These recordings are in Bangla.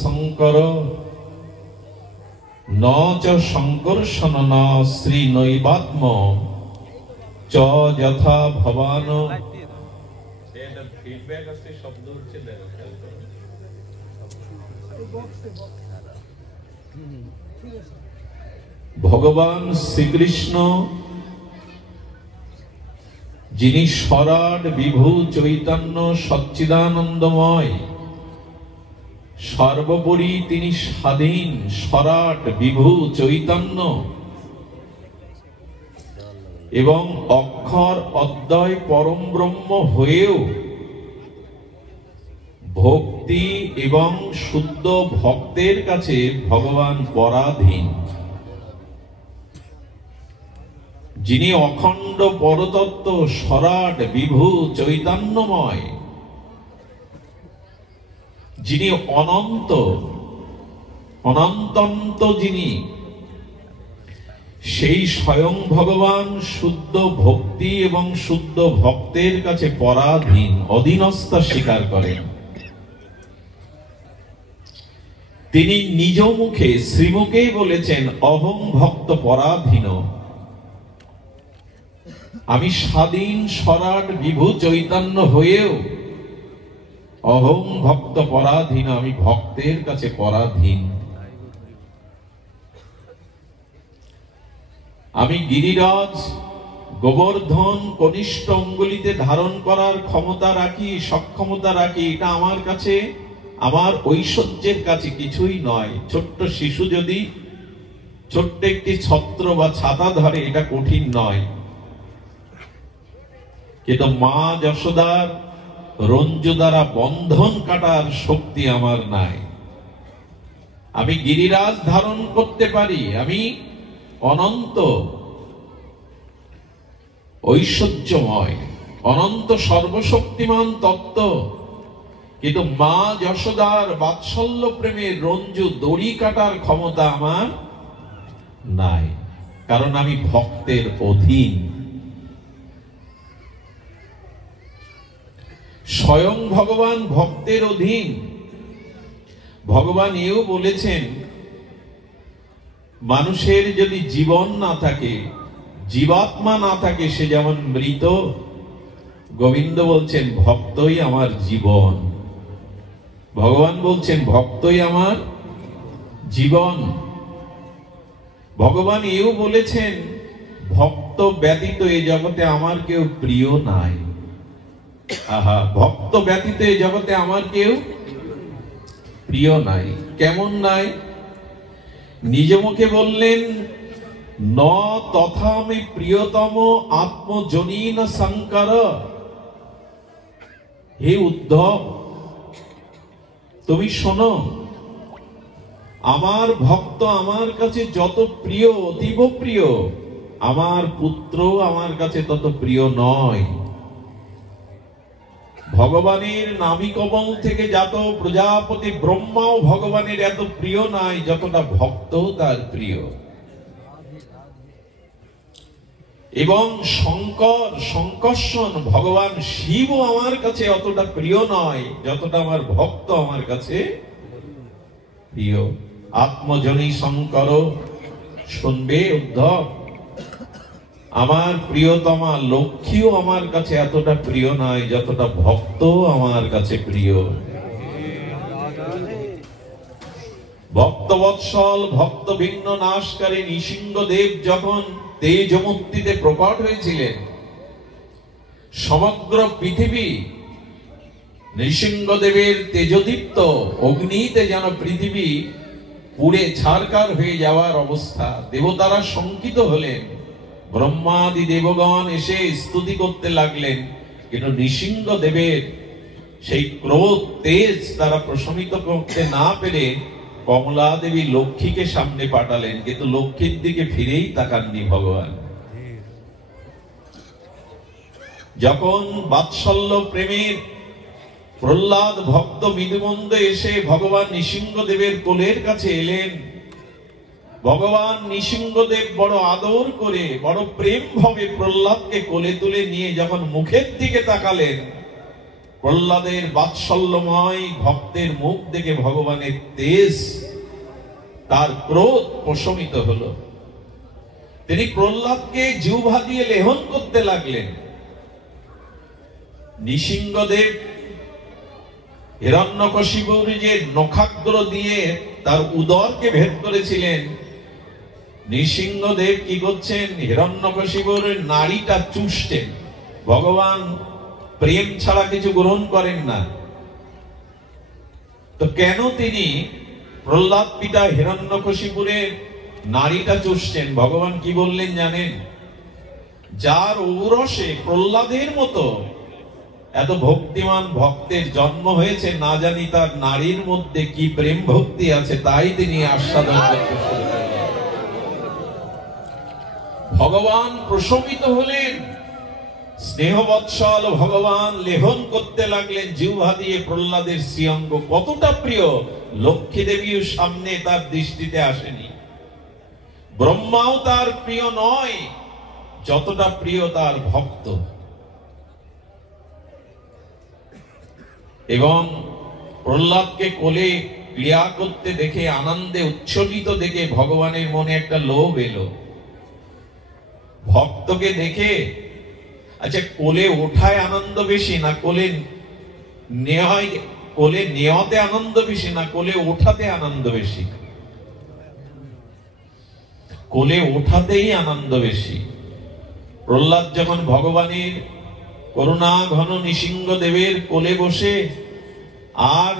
শঙ্কর ন চ শঙ্কর্ষণ ন শ্রী নৈবাত্ম চ যথা ভবান। ফিডব্যাক আসছে, শব্দ হচ্ছে ভগবান শ্রীকৃষ্ণ যিনি সরাট বিভু চৈতন্য সচ্চিদানন্দময়, সর্বোপরি তিনি স্বাধীন সরাট বিভু চৈতন্য এবং অক্ষর অদ্বয় পরম ব্রহ্ম হয়েও ভক্তি এবং শুদ্ধ ভক্তের কাছে ভগবান পরাধীন। যিনি অখণ্ড পরতত্ত্ব সরাট বিভু চৈতন্যময়, যিনি অনন্ত অনন্তন্ত, যিনি সেই স্বয়ং ভগবান শুদ্ধ ভক্তি এবং শুদ্ধ ভক্তের কাছে পরাধীন, অধীনস্থ স্বীকার করেন। তিনি নিজ মুখে শ্রীমুখেই বলেছেন, অহং ভক্ত পরাধীন। আমি স্বাধীন সরাট বিভু চৈতন্য হয়েও অহং ভক্ত পরাধীন, আমি ভক্তের কাছে পরাধীন। আমি গিরিরাজ গোবর্ধন কনিষ্ঠ অঙ্গুলিতে ধারণ করার ক্ষমতা রাখি, সক্ষমতা রাখি, এটা আমার কাছে, আমার ঐশ্বর্যের কাছে কিছুই নয়। ছোট্ট শিশু যদি ছোট্ট একটি ছত্র বা ছাতা ধরে, এটা কঠিন নয়। কিন্তু মা যশোদার রঞ্জু দ্বারা বন্ধন কাটার শক্তি আমার নাই। আমি গিরিরাজ ধারণ করতে পারি, আমি অনন্ত ঐশ্বর্যময়, অনন্ত সর্বশক্তিমান তত্ত্ব, কিন্তু মা যশোদার বাৎসল্য প্রেমের রঞ্জু দড়ি কাটার ক্ষমতা আমার নাই, কারণ আমি ভক্তের অধীন। স্বয়ং ভগবান ভক্তের অধীন। ভগবান এও বলেছেন, মানুষের যদি জীবন না থাকে, জীবাত্মা না থাকে, সে যেমন মৃত। গোবিন্দ বলছেন, ভক্তই আমার জীবন। ভগবান বলছেন, ভক্তই আমার জীবন। ভগবান এও বলেছেন, ভক্ত ব্যতীত এই জগতে আমার কেউ প্রিয় নাই। আহা, ভক্ত ব্যতীত এই জগতে আমার কেউ প্রিয় নাই। কেমন নাই? নিজ মুখে বললেন, ন তথামি প্রিয়তম আত্মজনীন শঙ্কর। হে উদ্ধব, তুমি শোনো, আমার ভক্ত আমার কাছে যত প্রিয়, অতীব প্রিয়, আমার পুত্র আমার কাছে তত প্রিয় নয়। ভগবানের নাভিকমল থেকে জাত প্রজাপতি ব্রহ্মাও ভগবানের এত প্রিয় নাই যতটা ভক্ত তার প্রিয়। এবং শঙ্কর্ষণ ভগবান শিবও আমার কাছে অতটা প্রিয় নয় যতটা আমার ভক্ত আমার কাছে প্রিয়। আত্মজনী শঙ্কর, শুনবে উদ্ধব, আমার প্রিয়তমা লক্ষ্মীও আমার কাছে এতটা প্রিয় নয় যতটা ভক্ত আমার কাছে প্রিয়। ভক্তবৎসল ভক্ত ভিন্ন নাশকারী নৃসিংহদেব যখন তেজমূর্তিতে প্রকট হয়েছিলেন, সমগ্র পৃথিবী নৃসিংহদেবের তেজদীপ্ত অগ্নিতে যেন পৃথিবী পুড়ে ছারকার হয়ে যাওয়ার অবস্থা। দেবতারা শঙ্কিত হলেন, ব্রহ্মাদি দেবগণ এসে স্তুতি করতে লাগলেন, কিন্তু নৃসিংহদেবের সেই ক্রোধ তেজ তারা প্রশমিত করতে না পেরে কমলা দেবী লক্ষ্মীকে সামনে পাঠালেন, কিন্তু লক্ষ্মীর দিকে ফিরেই তাকাননি ভগবান। যখন বাৎসল্য প্রেমের প্রহ্লাদ ভক্ত বিদুমন্দ এসে ভগবান নৃসিংহদেবের কোলের কাছে এলেন, ভগবান নৃসিংহদেব বড় আদর করে বড় প্রেম ভাবে প্রহ্লাদকে কোলে তুলে নিয়ে যখন মুখের দিকে তাকালেন, প্রহ্লাদের বাৎসল্যময় ভক্তের মুখ দেখে ভগবানের তেজ, তার ক্রোধ প্রশমিত হলো। তিনি প্রহ্লাদকে জিহ্বা দিয়ে লেহন করতে লাগলেন। নৃসিংহদেব হিরণ্যকশিপুর যে নখাগ্র দিয়ে তার উদরকে ভেদ করেছিলেন, নৃসিংহদেব কি করছেন? হিরণ্যকশিপুর নাড়িটা চুষছেন। ভগবান প্রেম ছাড়া কিছু গ্রহণ করেন না, তো কেন তিনি প্রহ্লাদ পিতা হিরণ্যকশিপুরের নাড়িটা চুষছেন? ভগবান কি বললেন জানেন? যার ঔরসে প্রহ্লাদের মতো এত ভক্তিমান ভক্তের জন্ম হয়েছে, না জানি তার নারীর মধ্যে কি প্রেম ভক্তি আছে, তাই তিনি আস্বাদন করতে শুরু করলেন। ভগবান প্রশমিত হলেন, স্নেহবৎসল ভগবান লেহন করতে লাগলেন জিহ্বা দিয়ে প্রহ্লাদের শ্রীঅঙ্গ। কতটা প্রিয়, লক্ষ্মী দেবীও সামনে তার দৃষ্টিতে আসেনি। ব্রহ্মাও তার প্রিয় নয় যতটা প্রিয় তার ভক্ত। এবং প্রহ্লাদকে কোলে ক্রিয়া করতে দেখে, আনন্দে উচ্ছ্বসিত দেখে ভগবানের মনে একটা লোভ এলো। ভক্তকে দেখে, আচ্ছা কোলে ওঠায় আনন্দ বেশি না কোলে নেওয়ায়, কোলে নেওয়াতে আনন্দ বেশি না কোলে ওঠাতে আনন্দ বেশি? কোলে ওঠাতেই আনন্দ বেশি। প্রহ্লাদ যখন ভগবানের করুণা ঘন নৃসিংহদেবের কোলে বসে আর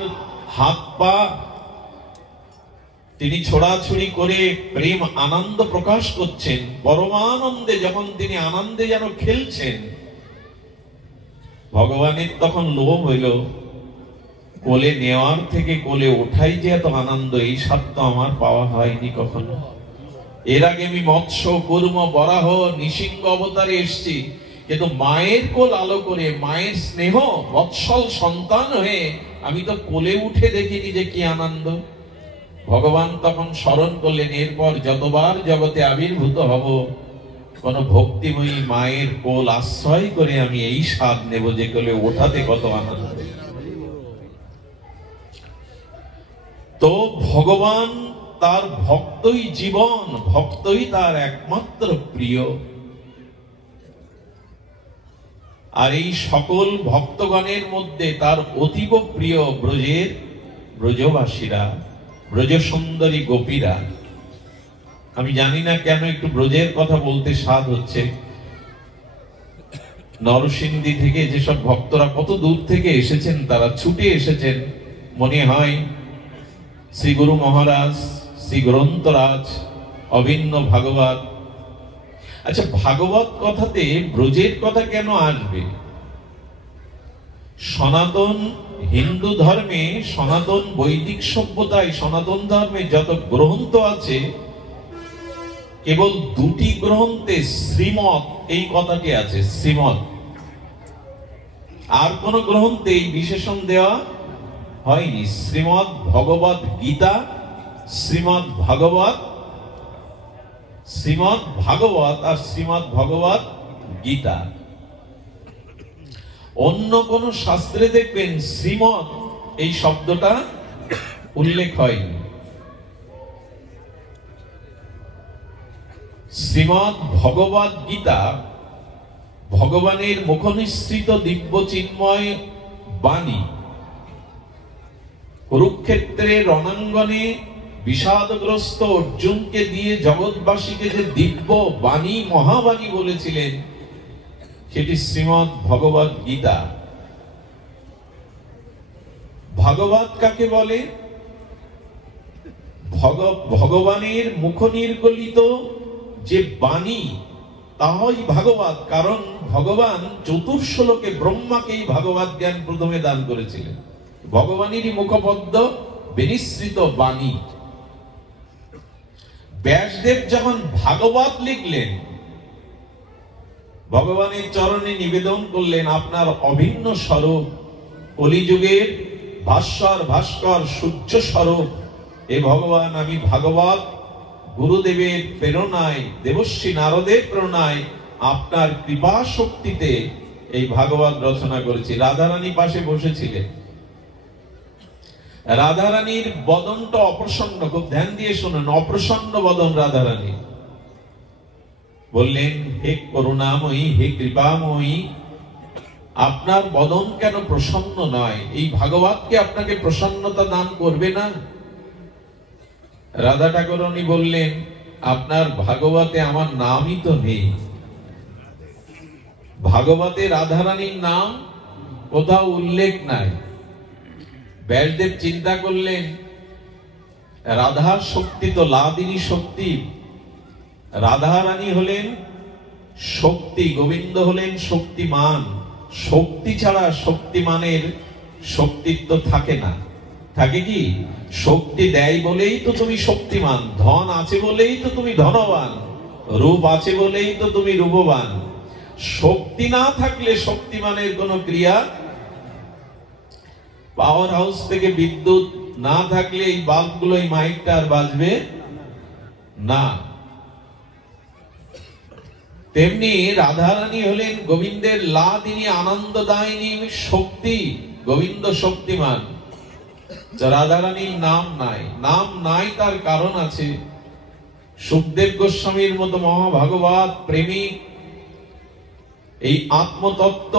হাত পা তিনি ছোড়াছুড়ি করে প্রেম আনন্দ প্রকাশ করছেন, পরমানন্দে যখন তিনি আনন্দে যেন খেলছেন, ভগবানের তখন লোভ হইল, কোলে নেওয়ার থেকে কোলে ওঠাই যে এত আনন্দ, এই স্বাদ তো আমার পাওয়া হয়নি কখনো। এর আগে আমি মৎস্য, কুর্ম, বরাহ, নৃসিংহ অবতারে এসেছি, কিন্তু মায়ের কোল আলো করে, মায়ের স্নেহ বৎসল সন্তান হয়ে আমি তো কোলে উঠে দেখিনি যে কি আনন্দ। ভগবান তখন স্মরণ করলেন, এরপর যতবার জগতে আবির্ভূত হব, কোন ভক্তিময়ী মায়ের কোল আশ্রয় করে আমি এই স্বাদ নেব যে কোলে ওঠাতে কত আনন্দ। তো ভগবান তার ভক্তই জীবন, ভক্তই তার একমাত্র প্রিয়। আর এই সকল ভক্তগণের মধ্যে তার অতীব প্রিয় ব্রজের ব্রজবাসীরা, ব্রজ সুন্দরী গোপীরা। আমি জানি না কেন একটু ব্রজের কথা বলতে স্বাদ হচ্ছে। নরসিংদী থেকে যেসব ভক্তরা কত দূর থেকে এসেছেন, তারা ছুটে এসেছেন, মনে হয় শ্রী গুরু মহারাজ, শ্রী গ্রন্থরাজ, অভিন্ন ভাগবত। আচ্ছা, ভাগবত কথাতে ব্রজের কথা কেন আসবে? সনাতন হিন্দু ধর্মে, সনাতন বৈদিক সভ্যতায়, সনাতন ধর্মে যত গ্রন্থ আছে, কেবল দুটি গ্রন্থে শ্রীমৎ এই কথাটি আছে, শ্রীমৎ। আর কোন গ্রন্থে এই বিশেষণ দেওয়া হয়নি। শ্রীমৎ ভগবত গীতা, শ্রীমৎ ভাগবত, শ্রীমৎ ভাগবত আর শ্রীমৎ ভগবত গীতা। অন্য কোন শাস্ত্রে দেখবেন শ্রীমৎ এই শব্দটা উল্লেখ হয়নি। শ্রীমৎ ভগবত গীতা ভগবানের মুখনিসৃত দিব্য চিন্ময় বাণী। কুরুক্ষেত্রের রণাঙ্গনে বিষাদগ্রস্ত অর্জুনকে দিয়ে জগৎবাসীকে যে দিব্য বাণী, মহাবাণী বলেছিলেন, সেটি শ্রীমৎ ভগবত গীতা। ভাগবত কাকে বলে? ভগবানের মুখ নির্গলিত যে বাণী, তাহাই ভাগবত। কারণ ভগবান চতুর্শ্লোকে ব্রহ্মাকেই ভাগবত জ্ঞান প্রথমে দান করেছিলেন। ভগবানেরই মুখপদ্ম বিনিসৃত বাণী। ব্যাসদেব যখন ভাগবত লিখলেন, ভগবানের চরণে নিবেদন করলেন, আপনার অভিন্ন স্বরূপ, কলিযুগের ভাস্বর ভাস্কর সূর্য স্বরূপ এ ভগবান, আমি ভাগবত গুরুদেবের প্রেরণায়, দেবশ্রী নারদের প্রেরণায়, আপনার কৃপা শক্তিতে এই ভাগবত রচনা করেছি। রাধারানী পাশে বসেছিলেন। রাধারানীর বদনটা অপ্রসন্ন, খুব ধ্যান দিয়ে শুনুন, অপ্রসন্ন বদন রাধারানী। বললেন, হে করুণাময়ী, হে কৃপাময়ী, আপনার বদন কেন প্রসন্ন নয়? এই ভাগবতকে আপনাকে প্রসন্নতা দান করবে না? রাধা ঠাকুরানী বললেন, আপনার ভাগবতে আমার নামই তো নেই। ভাগবতে রাধারানীর নাম কোথাও উল্লেখ নাই। ব্যাসদেব চিন্তা করলেন, রাধা শক্তি তো লাদিনী শক্তি, রাধারানী হলেন শক্তি, গোবিন্দ হলেন শক্তিমান। শক্তি ছাড়া শক্তিমানের শক্তিত্ব থাকে না। থাকে কি? শক্তি দেয় বলেই তো তুমি শক্তিমান, ধন আছে বলেই তো তুমি ধনবান, রূপ আছে বলেই তো তুমি রূপবান। শক্তি না থাকলে শক্তিমানের কোনো ক্রিয়া, পাওয়ার হাউস থেকে বিদ্যুৎ না থাকলে এই বাল্বগুলো, এই মাইকটা আর বাজবে না। তেমনি রাধারানী হলেন গোবিন্দের লাদিনী আনন্দদায়িনী শক্তি, গোবিন্দ শক্তিমান। রাধারানীর নাম নাই। নাম নাই তার কারণ আছে। সুখদেব গোস্বামীর মতো মহাভাগবত প্রেমিক, এই আত্মতত্ত্ব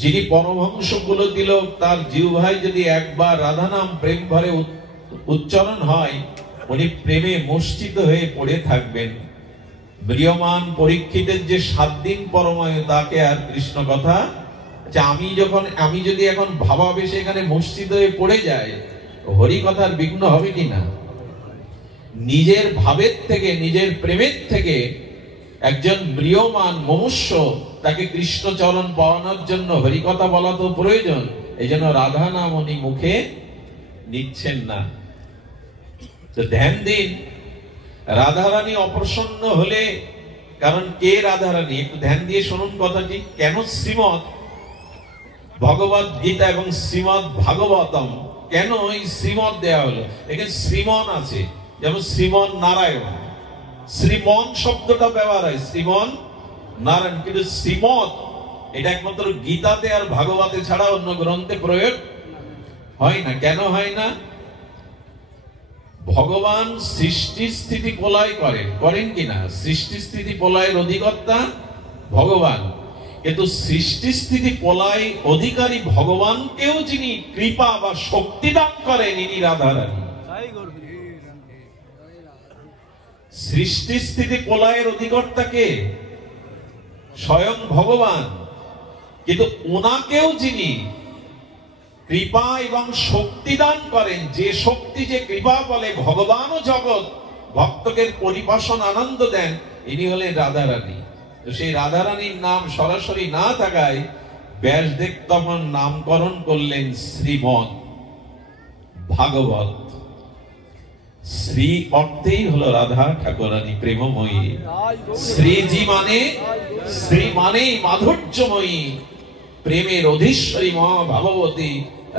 যিনি পরমহংস বলে দিল, তার জিহ্বায় যদি একবার রাধা নাম প্রেম ভরে উচ্চারণ হয়, উনি প্রেমে মূর্ছিত হয়ে পড়ে থাকবেন। ম্রিয়মান পরীক্ষিতের যে 7 দিন পরমায়ু, তাকে আর কৃষ্ণ কথা, আমি যদি এখন ভাবাবেশে এখানে মূর্ছিত হয়ে পড়ে যাই, হরি কথার বিঘ্ন হবে কিনা? নিজের ভাবের থেকে, নিজের প্রেমের থেকে একজন ম্রিয়মান মনুষ্য, তাকে কৃষ্ণ চরণ পাওয়ানোর জন্য হরিকথা বলা তো প্রয়োজন। এই জন্য রাধা নাম উনি মুখে নিচ্ছেন না। তো ধ্যান দিন, রাধারানী অপ্রসন্ন হলে, কারণ কে রাধারানী? একটু ধ্যান দিয়ে শুনুন কথাটি। কেন শ্রীমৎ ভগবত গীতা এবং শ্রীমৎ ভাগবতম, কেন এই শ্রীমৎ দেয়া হলো? এখানে শ্রীমন আছে, যেমন শ্রীমন নারায়ণ, শ্রীমন শব্দটা ব্যবহার হয় শ্রীমন নারায়ণ, কিন্তু শ্রীমৎ এটা একমাত্র গীতাতে আর ভাগবতে ছাড়া অন্য গ্রন্থে প্রয়োগ হয় না। কেন হয় না? ভগবান সৃষ্টি স্থিতি প্রলয় করেন কিনা? সৃষ্টি স্থিতি প্রলয়ের অধিকর্তা ভগবান, কিন্তু সৃষ্টি স্থিতি প্রলয় অধিকারী ভগবানকেও যিনি কৃপা বা শক্তি দান করেন, ইনি রাধারানী। সৃষ্টি স্থিতি প্রলয়ের অধিকর্তাকে স্বয়ং ভগবান, কিন্তু ওনাকেও যিনি কৃপা এবং শক্তি দান করেন, যে শক্তি, যে কৃপা বলে ভগবান ও জগৎ ভক্তকে পরিপাশন আনন্দ দেন, ইনি হলেন রাধারানী। তো সেই রাধারানীর নাম সরাসরি না থাকায় ব্যাসদেব তখন নামকরণ করলেন শ্রীমৎ ভাগবত। শ্রী অর্থেই হলো রাধা ঠাকুরানী প্রেমময়ী। শ্রীজি মানে, শ্রী মানে মাধুর্যময়ী, প্রেমের অধীশ্বরী মহাভাগবতী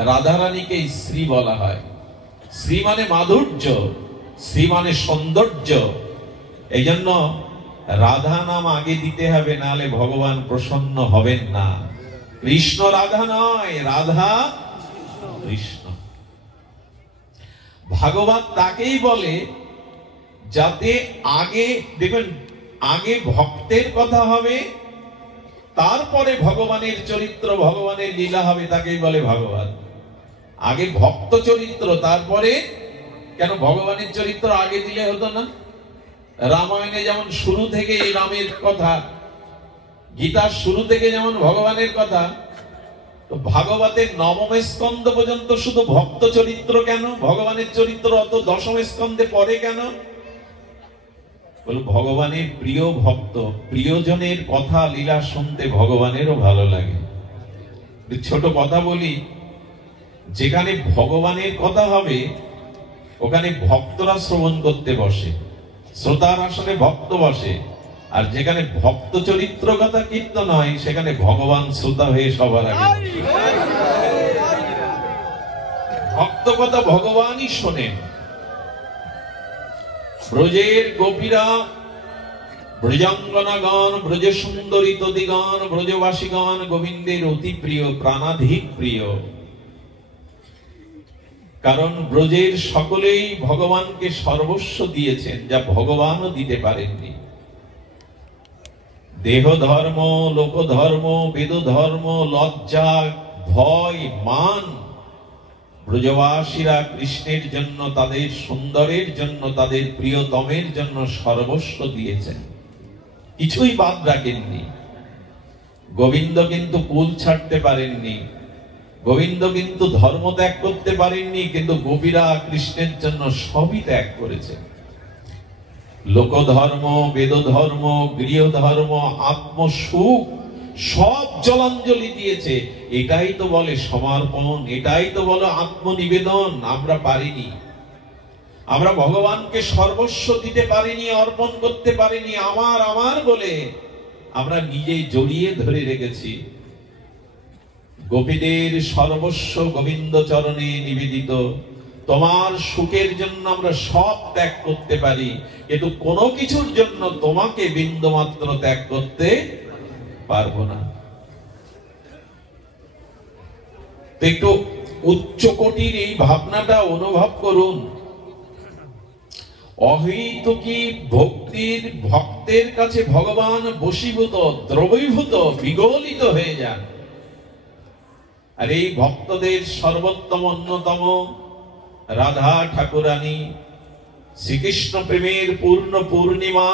রাধারানীকে শ্রী বলা হয়। শ্রী মানে মাধুর্য, শ্রী মানে সৌন্দর্য। এই জন্য রাধা নাম আগে দিতে হবে, নাহলে ভগবান প্রসন্ন হবেন না। কৃষ্ণ রাধা নয়, রাধা কৃষ্ণ। ভাগবত তাকেই বলে যাতে আগে, দেখবেন, আগে ভক্তের কথা হবে, তারপরে ভগবানের চরিত্র, ভগবানের লীলা হবে, তাকেই বলে ভাগবত। আগে ভক্ত চরিত্র, তারপরে, কেন ভগবানের চরিত্র আগে দিলে হতো না? রামায়ণে যেমন শুরু থেকে এই রামের কথা, গীতার শুরু থেকে যেমন ভগবানের কথা, তো ভাগবতের 9ম স্কন্ধ পর্যন্ত শুধু ভক্ত চরিত্র কেন? ভগবানের চরিত্র অত 10ম স্কন্ধে পড়ে কেন? বল, ভগবানের প্রিয় ভক্ত, প্রিয়জনের কথা লীলা শুনতে ভগবানেরও ভালো লাগে। ছোট কথা বলি, যেখানে ভগবানের কথা হবে ওখানে ভক্তরা শ্রবণ করতে বসে, শ্রোতার আসনে ভক্ত বসে। আর যেখানে ভক্ত চরিত্র কথা কীর্তন হয়, সেখানে ভগবান শ্রোতা হয়ে সবার আগে। ভক্ত কথা ভগবানই শোনেন। ব্রজের গোপীরা ব্রজাঙ্গনাগণ, ব্রজ সুন্দরী তদিগণ, ব্রজবাসীগণ গোবিন্দের অতি প্রিয়, প্রাণাধিক প্রিয়। কারণ ব্রজের সকলেই ভগবানকে সর্বস্ব দিয়েছেন, যা ভগবানও দিতে পারেননি। দেহ ধর্ম, লোক ধর্ম, বেদ ধর্ম, লজ্জা, ভয়, মান, ব্রজবাসীরা কৃষ্ণের জন্য, তাদের সুন্দরের জন্য, তাদের প্রিয়তমের জন্য সর্বস্ব দিয়েছেন, কিছুই বাদ রাখেননি। গোবিন্দ কিন্তু কুল ছাড়তে পারেননি, গোবিন্দ কিন্তু ধর্ম ত্যাগ করতে পারেননি, কিন্তু গোপীরা কৃষ্ণের জন্য সবই ত্যাগ করেছে। লোকধর্ম, বেদ ধর্ম, গৃহ ধর্ম, আত্মসুখ সব জলাঞ্জলি দিয়েছে। এটাই তো বলে সমর্পণ, এটাই তো বলে আত্মনিবেদন। আমরা পারিনি, আমরা ভগবানকে সর্বস্ব দিতে পারিনি, অর্পণ করতে পারিনি। আমার আমার বলে আমরা নিজেই জড়িয়ে ধরে রেখেছি। গোপীদের সর্বস্ব গোবিন্দ চরণে নিবেদিত। তোমার সুখের জন্য আমরা সব ত্যাগ করতে পারি, কিন্তু কোনো কিছুর জন্য তোমাকে বিন্দুমাত্র ত্যাগ করতে পারবো না। একটু উচ্চ কোটির এই ভাবনাটা অনুভব করুন। অহৈতুকী ভক্তির ভক্তের কাছে ভগবান বশীভূত, দ্রবীভূত, বিগলিত হয়ে যান। আর এই ভক্তদের সর্বোত্তম অন্যতম রাধা ঠাকুরানী, শ্রীকৃষ্ণ প্রেমের পূর্ণ পূর্ণিমা,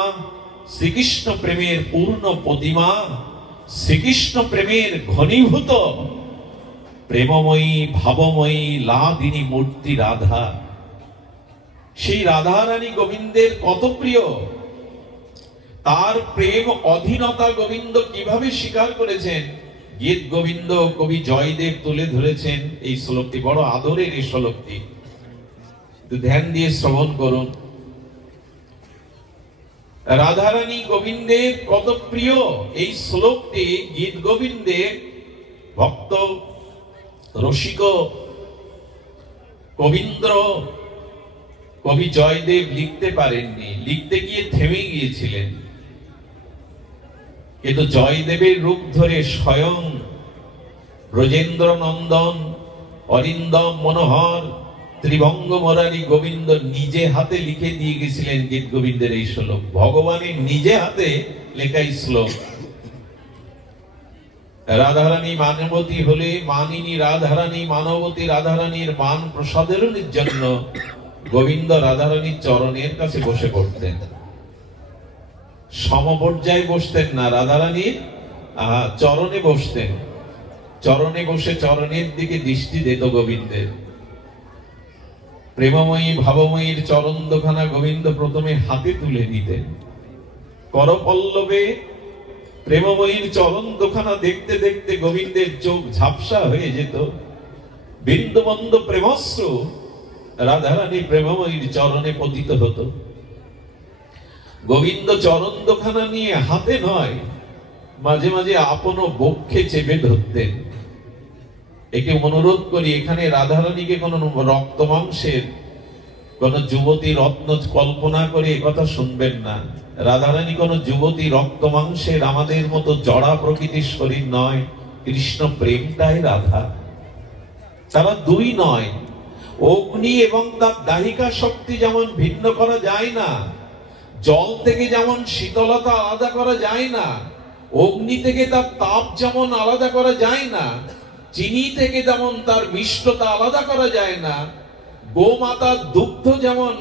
শ্রীকৃষ্ণ প্রেমের পূর্ণ প্রতিমা, শ্রীকৃষ্ণ প্রেমের ঘনীভূত প্রেমময়ী ভাবময়ী লাদিনী মূর্তি রাধা। সেই রাধা রানী গোবিন্দের কত প্রিয়, তার প্রেম অধীনতা গোবিন্দ কিভাবে স্বীকার করেছেন। গীত গোবিন্দ কবি জয়দেব তুলে ধরেছেন এই শ্লোকটি, বড় আদরের এই শ্লোকটি, ধ্যান দিয়ে শ্রবণ করুন। রাধারানী গোবিন্দের কত প্রিয় এই শ্লোকটি গীত গোবিন্দে ভক্ত রসিক কবীন্দ্র কবি জয়দেব লিখতে পারেননি, লিখতে গিয়ে থেমে গিয়েছিলেন। কিন্তু জয়দেবের রূপ ধরে স্বয়ং ব্রজেন্দ্র নন্দন, অরিন্দম মনোহর, ত্রিভঙ্গ মুরারি গোবিন্দ নিজে হাতে লিখে দিয়ে গেছিলেন গীত গোবিন্দের এই শ্লোক। ভগবানের নিজে হাতে লেখা এই শ্লোক। রাধারানী মানবতী হলে মানিনী রাধারানী, মানবতী রাধারানীর মান প্রসাদের জন্য গোবিন্দ রাধারানীর চরণের কাছে বসে পড়তেন। সমপর্যায়ে বসতেন না, রাধারানীর চরণে বসতেন। চরণে বসে চরণের দিকে দৃষ্টি দিত গোবিন্দের। প্রেমময়ী ভাবময়ীর চরণ দুখানা গোবিন্দ প্রথমে হাতে তুলে নিতেন। করপল্লবে প্রেমময়ীর চরণ দুখানা দেখতে দেখতে গোবিন্দের চোখ ঝাপসা হয়ে যেত। বিন্দুবন্ধ প্রেমশ্রু রাধারানী প্রেমময়ীর চরণে পতিত হতো। গোবিন্দ চরণ দুখানা নিয়ে হাতে নয়, মাঝে মাঝে আপন বক্ষে চেপে ধরতেন। একে অনুরোধ করি, এখানে রাধারানীকে কোন রক্ত মাংসের কোন যুবতী রত্ন কল্পনা করে একথা শুনবেন না। রাধারানী কোন যুবতী রক্ত মাংসের আমাদের মতো জড়া প্রকৃতির শরীর নয়। কৃষ্ণ প্রেমটাই রাধা, তারা দুই নয়। অগ্নি এবং তার দাহিকা শক্তি যেমন ভিন্ন করা যায় না, জল থেকে যেমন শীতলতা আলাদা করা যায় না, অগ্নি থেকে তার তাপ যেমন আলাদা করা যায় না, চিনি থেকে যেমন তার মিষ্টতা আলাদা করা যায় না, গোমাতার দুগ্ধ যেমন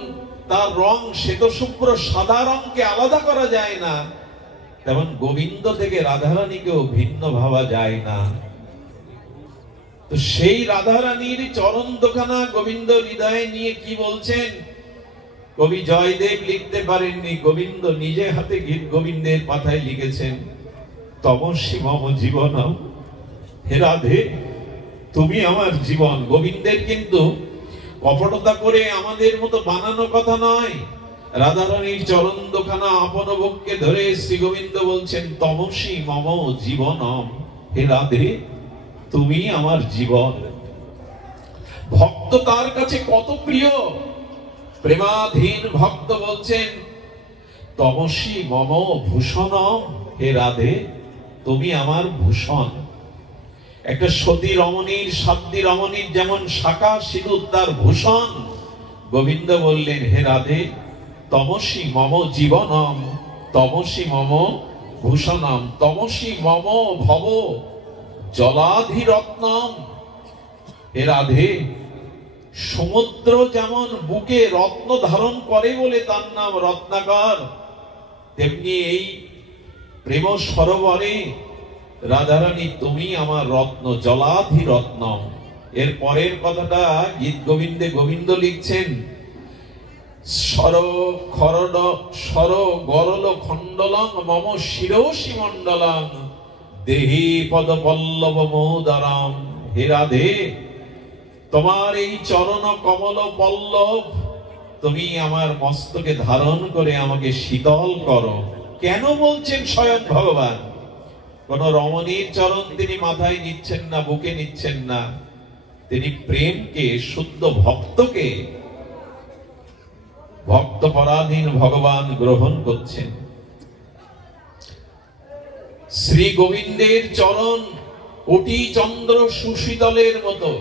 তার রং শ্বেতশুভ্র সাদা রংকে আলাদা করা যায় না, তেমন গোবিন্দ থেকে রাধারানীকেও ভিন্ন ভাবা যায় না। তো সেই রাধারানীর চরণ দুখানা গোবিন্দ হৃদয়ে নিয়ে কি বলছেন কবি জয়দেব লিখতে পারেননি, গোবিন্দ নিজে হাতে গীত গোবিন্দের পাতায় লিখেছেন। তমসি মম জীবন, হে রাধে তুমি আমার জীবন। গোবিন্দের কিন্তু কপটতা করে আমাদের মতো বানানো কথা নয়। রাধারানীর চরণ দুখানা আপন বক্ষে ধরে শ্রী গোবিন্দ বলছেন, তমসি মম জীবনম, হে রাধে তুমি আমার জীবন। ভক্ত তার কাছে কত প্রিয়। প্রেমাধীন ভক্ত বলছেন, তমসি মম ভূষণম, হে রাধে তুমি আমার ভূষণ। একটা সতী রমণীর, সাধ্বী রমণীর যেমন শাখা সিঁদুর তার ভূষণ, গোবিন্দ বললেন হে রাধে তমসি মম জীবনম, তমসি মম ভূষণম, তমসি মম ভব জলাধিরত্নম। হে রাধে সমুদ্র যেমন বুকে রত্ন ধারণ করে বলে তার নাম রত্নাকর, তেমনি এই প্রেম সরোবরে রাধারানী তুমি আমার রত্ন, জলাধিরত্নম। এর পরের কথাটা গীত গোবিন্দে গোবিন্দ লিখছেন, সর খরড সর গরল খণ্ডলং মম শিরোষি মণ্ডলং দেহি পদ পল্লব মোদরাম। হে রাধে তোমার এই চরণ কমল পল্লব তুমি আমার মস্তকে ধারণ করে আমাকে শীতল করো। কেন বলছেন স্বয়ং ভগবান? কোন রমণীর চরণ তিনি মাথায় নিচ্ছেন না, বুকে নিচ্ছেন না, তিনি প্রেমকে, শুদ্ধ ভক্তকে, ভক্ত পরাধীন ভগবান গ্রহণ করছেন। শ্রী গোবিন্দের চরণ কোটি চন্দ্র সুশীতলের মতো,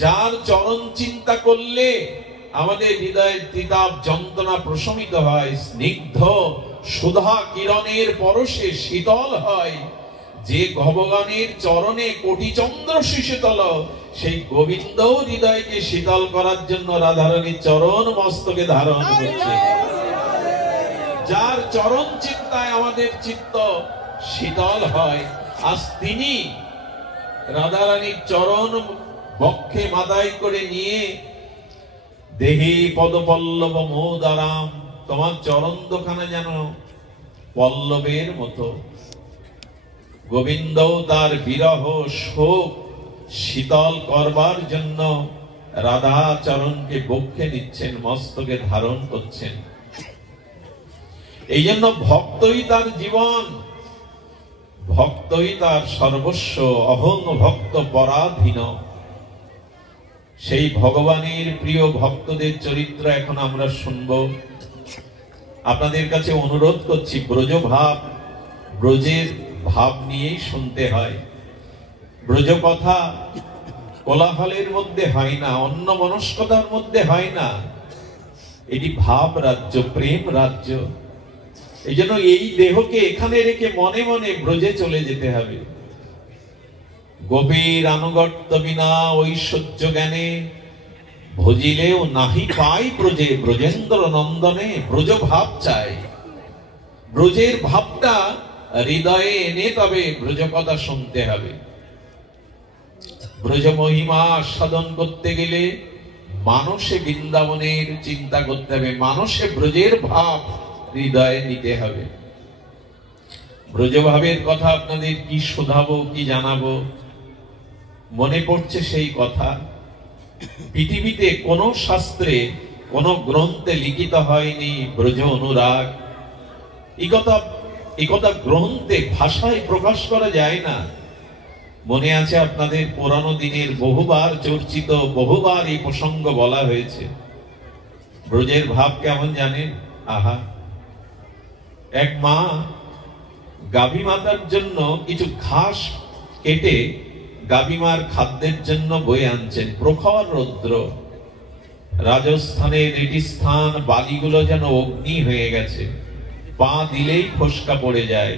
যার চরণ চিন্তা করলে আমাদের হৃদয়ের তিতাব যন্ত্রণা প্রশমিত হয়, স্নিগ্ধ সুধা কিরণের পরশে শীতল হয়। যে ভগবানের চরণে কোটি চন্দ্র শীতল, সেই গোবিন্দ হৃদয়কে শীতল করার জন্য রাধারানীর চরণ মস্তকে ধারণ করছে। যার চরণ চিন্তায় আমাদের চিত্ত শীতল হয়, আজ তিনি রাধারানীর চরণ বক্ষে মাথায় করে নিয়ে দেহি পদ পল্লব মোদারাম, তোমার চরণ দোকানে যেন পল্লবের মতো। গোবিন্দ তার বিরহ শোক শীতল করবার জন্য রাধা চরণকে বক্ষে নিচ্ছেন, মস্তকে ধারণ করছেন। এই জন্য ভক্তই তার জীবন, ভক্তই তার সর্বস্ব, অহং ভক্ত পরাধীন। সেই ভগবানের প্রিয় ভক্তদের চরিত্র এখন আমরা শুনব। আপনাদের কাছে অনুরোধ করছি, ব্রজ ভাব, ব্রজের ভাব নিয়েই শুনতে হয়। ব্রজ কথা কোলাহলের মধ্যে হয় না, অন্য মনস্কতার মধ্যে হয় না। এটি ভাব রাজ্য, প্রেম রাজ্য। এই জন্য এই দেহকে এখানে রেখে মনে মনে ব্রজে চলে যেতে হবে। গভীর আনুগত্য বিনা ঐশ্বর্য জ্ঞানে ভজিলেও নাহি পাই ব্রজে, ব্রজেন্দ্র নন্দনে। ব্রজ ভাব চাই, ব্রজের ভাবটা হৃদয়ে এনে তবে ব্রজ কথা শুনতে হবে। ব্রজ মহিমা সাধন করতে গেলে মানসে বৃন্দাবনের চিন্তা করতে হবে, মানসে ব্রজের ভাব হৃদয়ে নিতে হবে। ব্রজভাবের কথা আপনাদের কি শোধাবো, কি জানাবো, মনে পড়ছে সেই কথা। পৃথিবীতে কোন শাস্ত্রে, কোন গ্রন্থে লিখিত হয়নি ব্রজ অনুরাগ। এই কথা গ্রন্থে ভাষায় প্রকাশ করা যায় না। মনে আছে আপনাদের পুরানো দিনের বহুবার চর্চিত, বহুবার এই প্রসঙ্গ বলা হয়েছে। ব্রজের ভাব কেমন জানেন? আহা, এক মা গাভী মাতার জন্য কিছু ঘাস কেটে গাভীমার খাদ্যের জন্য বয়ে আনছেন। প্রখর রৌদ্র, রাজস্থানের রেটিস্থান বালিগুলো যেন অগ্নি হয়ে গেছে, পা দিলেই ফসকা পড়ে যায়।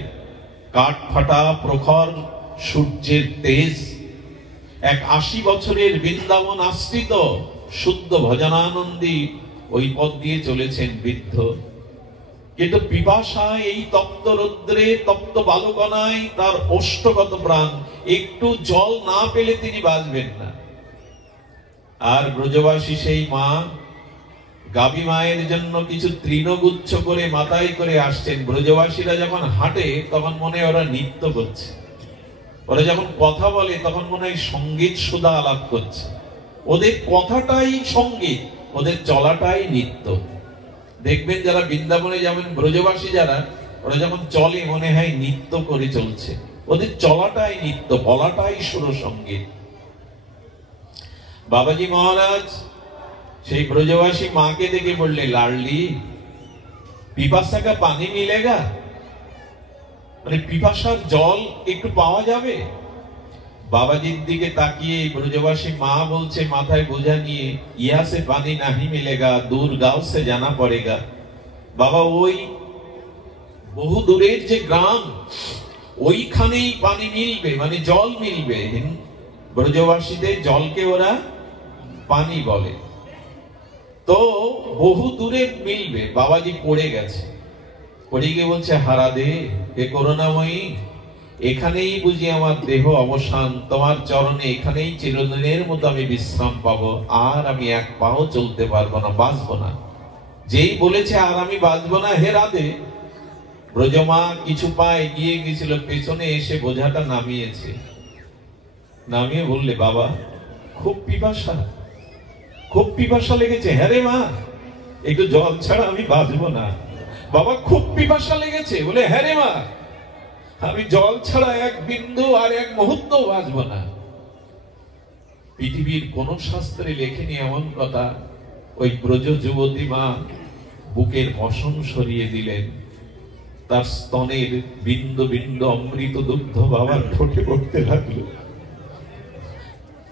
কাঠ ফাটা প্রখর সূর্যের তেজ। এক 80 বছরের বৃন্দাবন আশ্রিত শুদ্ধ ভজনানন্দী ওই পথ দিয়ে চলেছেন বৃদ্ধ। কিন্তু পিপাসায় এই তপ্ত রৌদ্রে, তপ্ত বালুকণায় তার ওষ্ঠগত প্রাণ, একটু জল না পেলে তিনি বাঁচবেন না। আর ব্রজবাসী সেই মা গাভী মায়ের জন্য কিছু তৃণগুচ্ছ করে মাথায় করে আসছেন। ব্রজবাসীরা যখন হাঁটে তখন মনে হয় ওরা নৃত্য করছে, ওরা যখন কথা বলে তখন মনে হয় সঙ্গীত সুধা আলাপ করছে। ওদের কথাটাই সঙ্গীত, ওদের চলাটাই নৃত্য। দেখবেন যারা বৃন্দাবনে যেমন ব্রজবাসী যারা, ওরা যখন চলে মনে হয় নৃত্য করে চলছে, ওদের চলাটাই নৃত্য, বলাটাই সুরসঙ্গীত। বাবাজি মহারাজ সেই ব্রজবাসী মাকে দেখে বললে, লাডলি পিপাসা কা পানি মিলেগা, মানে পিপাসার জল একটু পাওয়া যাবে? বাবাজির দিকে তাকিয়ে ব্রজবাসী মা বলছে মাথায় বোঝা নিয়ে, ইয়া সে পানি নাহি মিলেগা, দূর গাঁও সে জানা পড়েগা। বাবা ওই বহু দূরের যে গ্রাম, ওইখানেই পানি মিলবে, মানে জল মিলবে। ব্রজবাসীদের জলকে ওরা পানি বলে। তো বহু দূরে মিলবে। বাবাজি পড়ে গেছে, পড়ে গিয়ে বলছে হারাদে হে করুণাময়ী, এখানেই বুঝি আমার দেহ অবসান, তোমার চরণে এখানেই চিরদিনের মতো আমি বিশ্রাম পাবো, আর আমি এক পাও চলতে পারবো না, বাঁচবো না। যেই বলেছে আর আমি বাঁচবো না, হে রাধে, ব্রজমা কিছু পা এগিয়ে গিয়েছিল, পেছনে এসে বোঝাটা নামিয়েছে। নামিয়ে বললে বাবা খুব পিপাসা, খুব পিপাসা লেগেছে। হ্যাঁ রে মা, একটু জল ছাড়া আমি বাঁচবো না। বাবা খুব পিপাসা লেগেছে? বলে হ্যাঁ রে মা, আমি জল ছাড়া এক বিন্দু আর এক মুহূর্ত বাঁচবো না। পৃথিবীর কোন শাস্ত্রে লেখেনি এমন কথা। ওই ব্রজ যুবতী মা বুকের পশম সরিয়ে দিলেন, তার স্তনের বিন্দু বিন্দু অমৃত দুগ্ধ বাবার ঠোঁটে পড়তে লাগলো।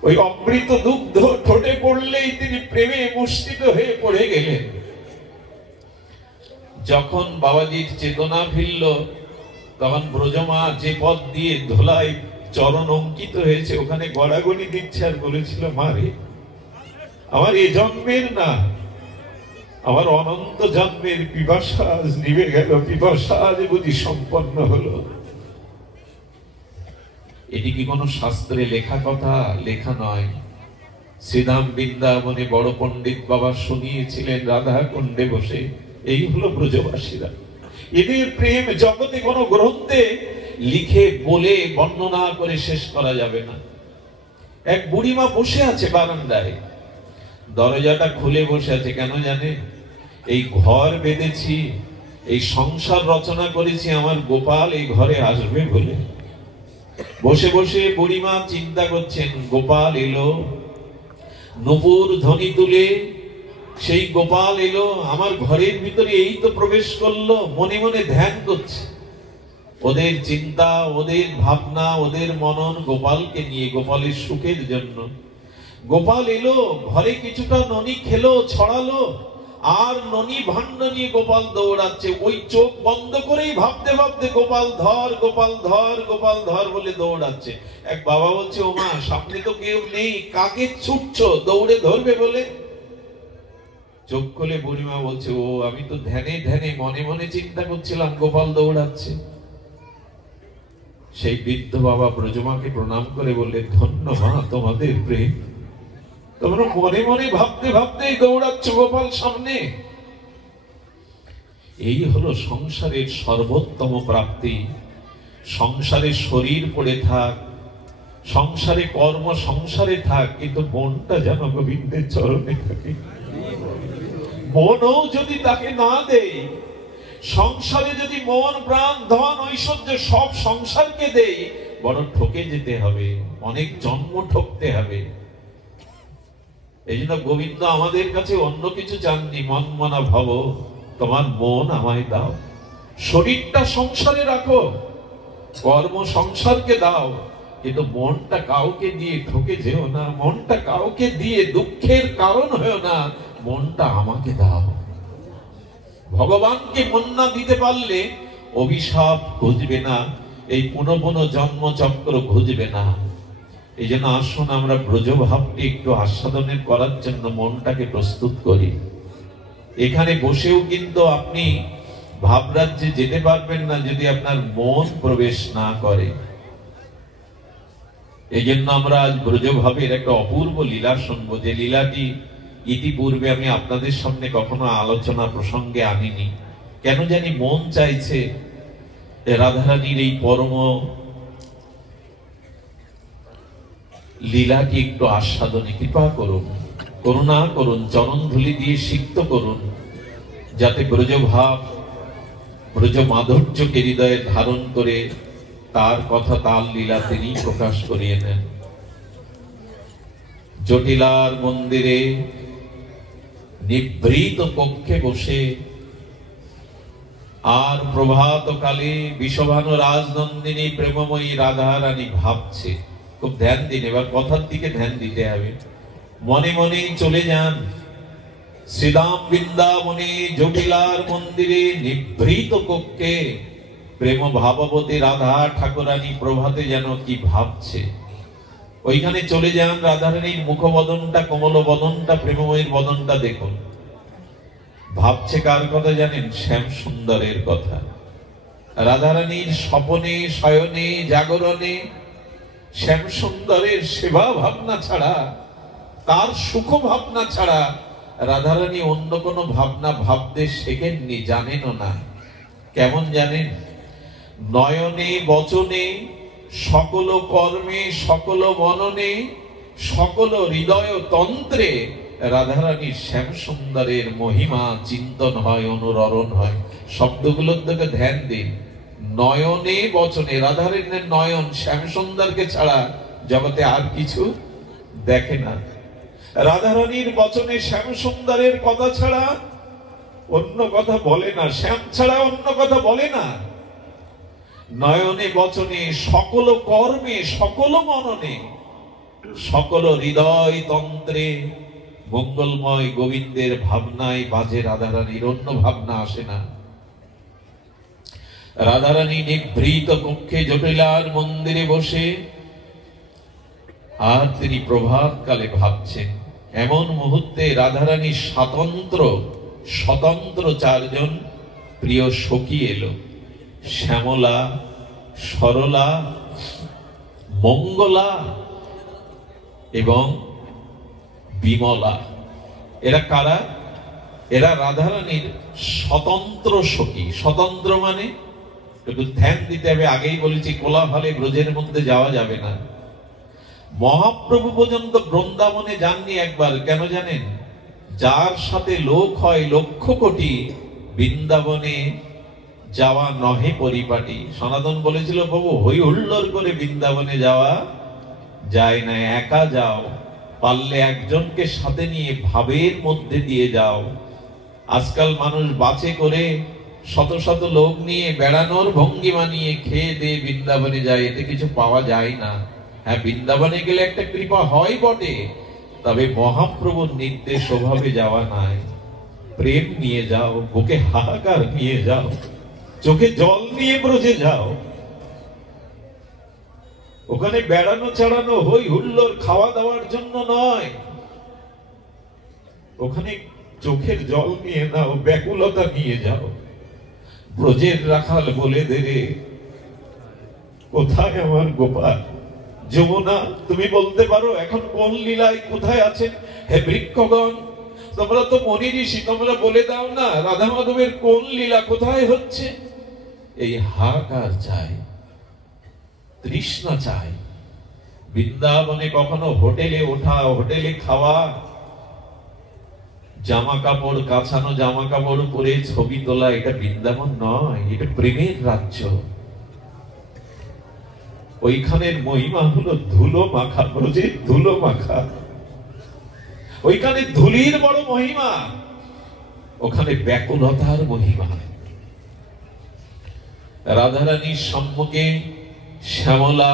ওই অমৃত দুগ্ধ ঠোঁটে পড়লেই তিনি প্রেমে মুষ্টিত হয়ে পড়ে গেলেন। যখন বাবাজির চেতনা ফিরল, তখন ব্রজমা যে পথ দিয়ে ধোলায় চরণ অঙ্কিত হয়েছে ওখানে গড়াগড়ি দিচ্ছে, আর বলেছিল মারে আমার এ জন্মের না, আমার অনন্ত জন্মের পিপাসা আজ নিভে গেল, পিপাসা আজ বুঝি সম্পন্ন হলো। এটি কি কোনো শাস্ত্রে লেখা কথা? লেখা নয়। শ্রীধাম বৃন্দাবনে বড় পণ্ডিত বাবা শুনিয়েছিলেন রাধা কুণ্ডে বসে। এই হলো ব্রজবাসীরা। এদের প্রেম জগতে কোনো গ্রন্থে লিখে বলে বর্ণনা করে শেষ করা যাবে না। এক বুড়িমা বসে আছে বারান্দায়, দরজাটা খুলে বসে আছে। কেন জানে? এই ঘর বেঁধেছি, এই সংসার রচনা করেছি, আমার গোপাল এই ঘরে আসবে বলে। বসে বসে বুড়িমা চিন্তা করছেন, গোপাল এলো, নূপুর ধ্বনি তুলে সেই গোপাল এলো আমার ঘরের ভিতরে, এই তো প্রবেশ করলো। মনে মনে ধ্যান করছে। ওদের চিন্তা, ওদের ভাবনা, ওদের মনন গোপালকে নিয়ে, গোপালের সুখের জন্য। গোপাল এলো, ঘরে কিছুটা ননি খেলো, ছড়ালো, আর ননি ভাণ্ড নিয়ে গোপাল দৌড়াচ্ছে। ওই চোখ বন্ধ করেই ভাবতে ভাবতে গোপাল ধর, গোপাল ধর, গোপাল ধর বলে দৌড়াচ্ছে। এক বাবা বলছে, ও মা, সামনে তো কেউ নেই, কাকে ছুটছো দৌড়ে ধরবে বলে? চোখ খুলে বুড়িমা বলছে, ও আমি তো ধ্যানে ধ্যানে মনে মনে চিন্তা করছিলাম গোপাল দৌড়াচ্ছে। সেই বৃদ্ধ বাবা ব্রজমাকে প্রণাম করে বললে, ধন্য মা তোমাদের প্রেম, তোমরা মনে মনে ভাবতে ভাবতেই দৌড়াচ্ছ গোপাল সামনে। এই হলো সংসারের সর্বোত্তম প্রাপ্তি। সংসারে শরীর পড়ে থাক, সংসারে কর্ম সংসারে থাক, কিন্তু মনটা যেন গোবিন্দের চরণে থাকে। মনও যদি তাকে না দেয়, সংসারে যদি মন প্রাণ ধন ঐশ্বর্য সব সংসারকে দেই, বড় ঠকে যেতে হবে, অনেক জন্ম ঠকতে হবে। এই জন্য গোবিন্দ আমাদের কাছে অন্য কিছু চাননি। মন মনা ভব, তোমার মন আমায় দাও। শরীরটা সংসারে রাখো, কর্ম সংসারকে দাও, কিন্তু মনটা কাউকে দিয়ে ঠকে যেও না, মনটা কাউকে দিয়ে দুঃখের কারণ হয়েও না, মনটা আমাকে দাও। ভগবানকে মন না দিতে পারলে অভিশাপ ঘুচবে না, এই পুনঃ পুনঃ জন্মচক্র ঘুচবে না। এই জন্য আসুন আমরা ব্রজভাবকে একটু আস্বাদনের করার জন্য মনটাকে প্রস্তুত করি। এখানে বসেও কিন্তু আপনি ভাবরাজ্যে যেতে পারবেন না যদি আপনার মন প্রবেশ না করে। এই জন্য আমরা আজ ব্রজভাবের একটা অপূর্ব লীলা শুনবো, যে লীলাটি ইতিপূর্বে আমি আপনাদের সামনে কখনো আলোচনা প্রসঙ্গে আনিনি। কেন জানি মন চাইছে রাধারানীর এই পরম লীলাটি একটু আস্বাদনে কৃপা করুন, করুণা করুন, চরণ ধুলি দিয়ে সিক্ত করুন, যাতে ব্রজভাব, ব্রজ মাধুর্যকে হৃদয়ে ধারণ করে তার কথা, তার লীলা তিনি প্রকাশ করিয়ে নেন। জটিলার মন্দিরে নিভৃত কক্ষে বসে আর প্রভাত কালে বিষভানু রাজনন্দিনী প্রেমময়ী রাধা রানী ভাবছে। খুব ধ্যান দিন, এবার কথার দিকে ধ্যান দিতে হবে। মনে মনেই চলে যান শ্রীদাম বৃন্দাবনে জটিলার মন্দিরে নিভৃত কক্ষে প্রেম ভাববতী রাধা ঠাকুরানী প্রভাতে যেন কি ভাবছে। ওইখানে চলে যান, রাধারানীর মুখবদনটা, কোমল বদনটা, প্রেমময়ীর বদনটা দেখুন। ভাবছে কার কথা জানেন? শ্যাম সুন্দরের কথা। রাধারানীর স্বপনে, শয়নে, জাগরণে শ্যাম সুন্দরের সেবা ভাবনা ছাড়া, তার সুখ ভাবনা ছাড়া রাধারানী অন্য কোনো ভাবনা ভাবতে শেখেননি, জানেনও না। কেমন জানেন? নয়নে বচনে সকল কর্মে সকল মননে সকল হৃদয় তন্ত্রে রাধারানীর শ্যাম সুন্দরের মহিমা চিন্তন হয়, অনুরণন হয়। শব্দগুলোর দিকে ধ্যান দিন। নয়নে বচনে, রাধারানীর নয়ন শ্যাম সুন্দরকে ছাড়া জগতে আর কিছু দেখে না। রাধারানীর বচনে শ্যাম সুন্দরের কথা ছাড়া অন্য কথা বলে না, শ্যাম ছাড়া অন্য কথা বলে না। নয়নে বচনে সকল কর্মে সকল মননে সকল হৃদয় তন্ত্রে মঙ্গলময় গোবিন্দের ভাবনায় বাজে রাধারানীর, অন্য ভাবনা আসে না। রাধারানী নিভৃত কক্ষে জটিলার মন্দিরে বসে আর তিনি প্রভাত কালে ভাবছেন। এমন মুহূর্তে রাধারানীর স্বতন্ত্র চারজন প্রিয় সখী এলো। শ্যামলা, সরলা, মঙ্গলা এবং বিমলা। এরা কারা? এরা রাধারানীর স্বতন্ত্র সখী। স্বতন্ত্র মানে একটু ধ্যান দিতে হবে। আগেই বলেছি কোলাহলে ব্রজের মধ্যে যাওয়া যাবে না। মহাপ্রভু পর্যন্ত বৃন্দাবনে যাননি একবার। কেন জানেন? যার সাথে লোক হয় লক্ষ কোটি, বৃন্দাবনে যাওয়া নহে পরিপাটি। সনাতন বলেছিল বাবু হই হুল্লোড় করে বৃন্দাবনে যাওয়া যায় না, একা যাও, পারলে একজনকে সাথে নিয়ে ভাবের মধ্যে দিয়ে যাও। আজকাল মানুষ বাসে করে শত শত লোক নিয়ে বেড়ানোর ভঙ্গিমা নিয়ে খেয়ে দিয়ে বৃন্দাবনে যায়, এতে কিছু পাওয়া যায় না। হ্যাঁ, বৃন্দাবনে গেলে একটা কৃপা হয় বটে, তবে মহাপ্রভুর নির্দেশ ওভাবে যাওয়া নাই। প্রেম নিয়ে যাও, বুকে হাহাকার নিয়ে যাও, চোখে জল নিয়ে ব্রজে যাও। ওখানে বেড়ানো ছাড়ানো হই হুল্লোড় খাওয়া দাওয়ার জন্য নয়। ওখানে চোখের জল নিয়ে নাও, ব্যাকুলতা নিয়ে যাও। ব্রজের রাখাল বলে দে রে, কোথায় আমার গোপাল? যমুনা, তুমি বলতে পারো এখন কোন লীলায় কোথায় আছেন? হে বৃক্ষগণ, তোমরা তো মনি ঋষি, তোমরা বলে দাও না রাধা মাধবের কোন লীলা কোথায় হচ্ছে? এই হাহাকার চাই, তৃষ্ণা চাই। বৃন্দাবনে কখনো হোটেলে ওঠা, হোটেলে খাওয়া, জামা কাপড় কাছানো, জামা কাপড় পরে ছবি তোলা, এটা বৃন্দাবন নয়, এটা প্রেমের রাজ্য। ওইখানের মহিমা হলো ধুলো মাখা, ব্রজের ধুলো মাখা। ওইখানে ধুলির বড় মহিমা, ওখানে ব্যাকুলতার মহিমা। রাধারানীর সম্মুখে শ্যামলা,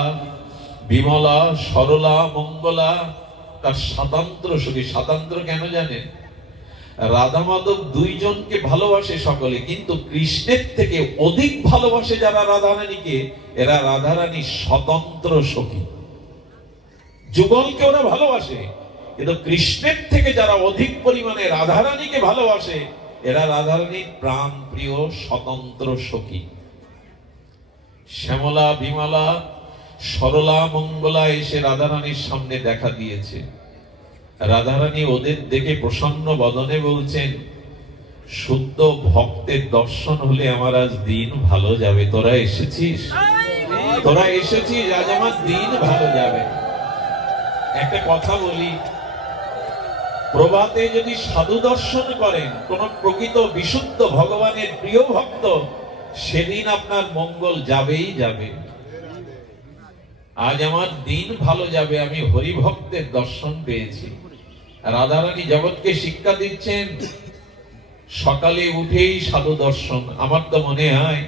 বিমলা, সরলা, মঙ্গলা তার স্বতন্ত্র সখী। স্বতন্ত্র কেন জানেন? রাধা মাধব দুইজনকে ভালোবাসে সকলে, কিন্তু কৃষ্ণের থেকে অধিক ভালোবাসে যারা রাধারানীকে, এরা রাধারানীর স্বতন্ত্র সখী। যুগলকে ওরা ভালোবাসে, কিন্তু কৃষ্ণের থেকে যারা অধিক পরিমাণে রাধারানীকে ভালোবাসে, এরা রাধারানীর প্রাণ প্রিয় স্বতন্ত্র সখী। শ্যামলা, বিমলা, সরলা, মঙ্গলা এসে রাধারানীর সামনে দেখা দিয়েছে। রাধারানী ওদের দেখে প্রসন্ন বদনে বলছেন, শুদ্ধ ভক্তের দর্শন হলে আমার আজ দিন ভালো যাবে। তোরা এসেছিস, তোরা এসেছিস, আজ আমার দিন ভালো যাবে। একটা কথা বলি, প্রভাতে যদি সাধু দর্শন করেন কোন প্রকৃত বিশুদ্ধ ভগবানের প্রিয় ভক্ত, সেদিন আপনার মঙ্গল যাবেই যাবে। আজ আমার দিন ভালো যাবে, আমি হরিভক্তের দর্শন পেয়েছি। রাধারানী জগৎকে শিক্ষা দিচ্ছেন, সকালে উঠেই সাধু দর্শন। আমার তো মনে হয়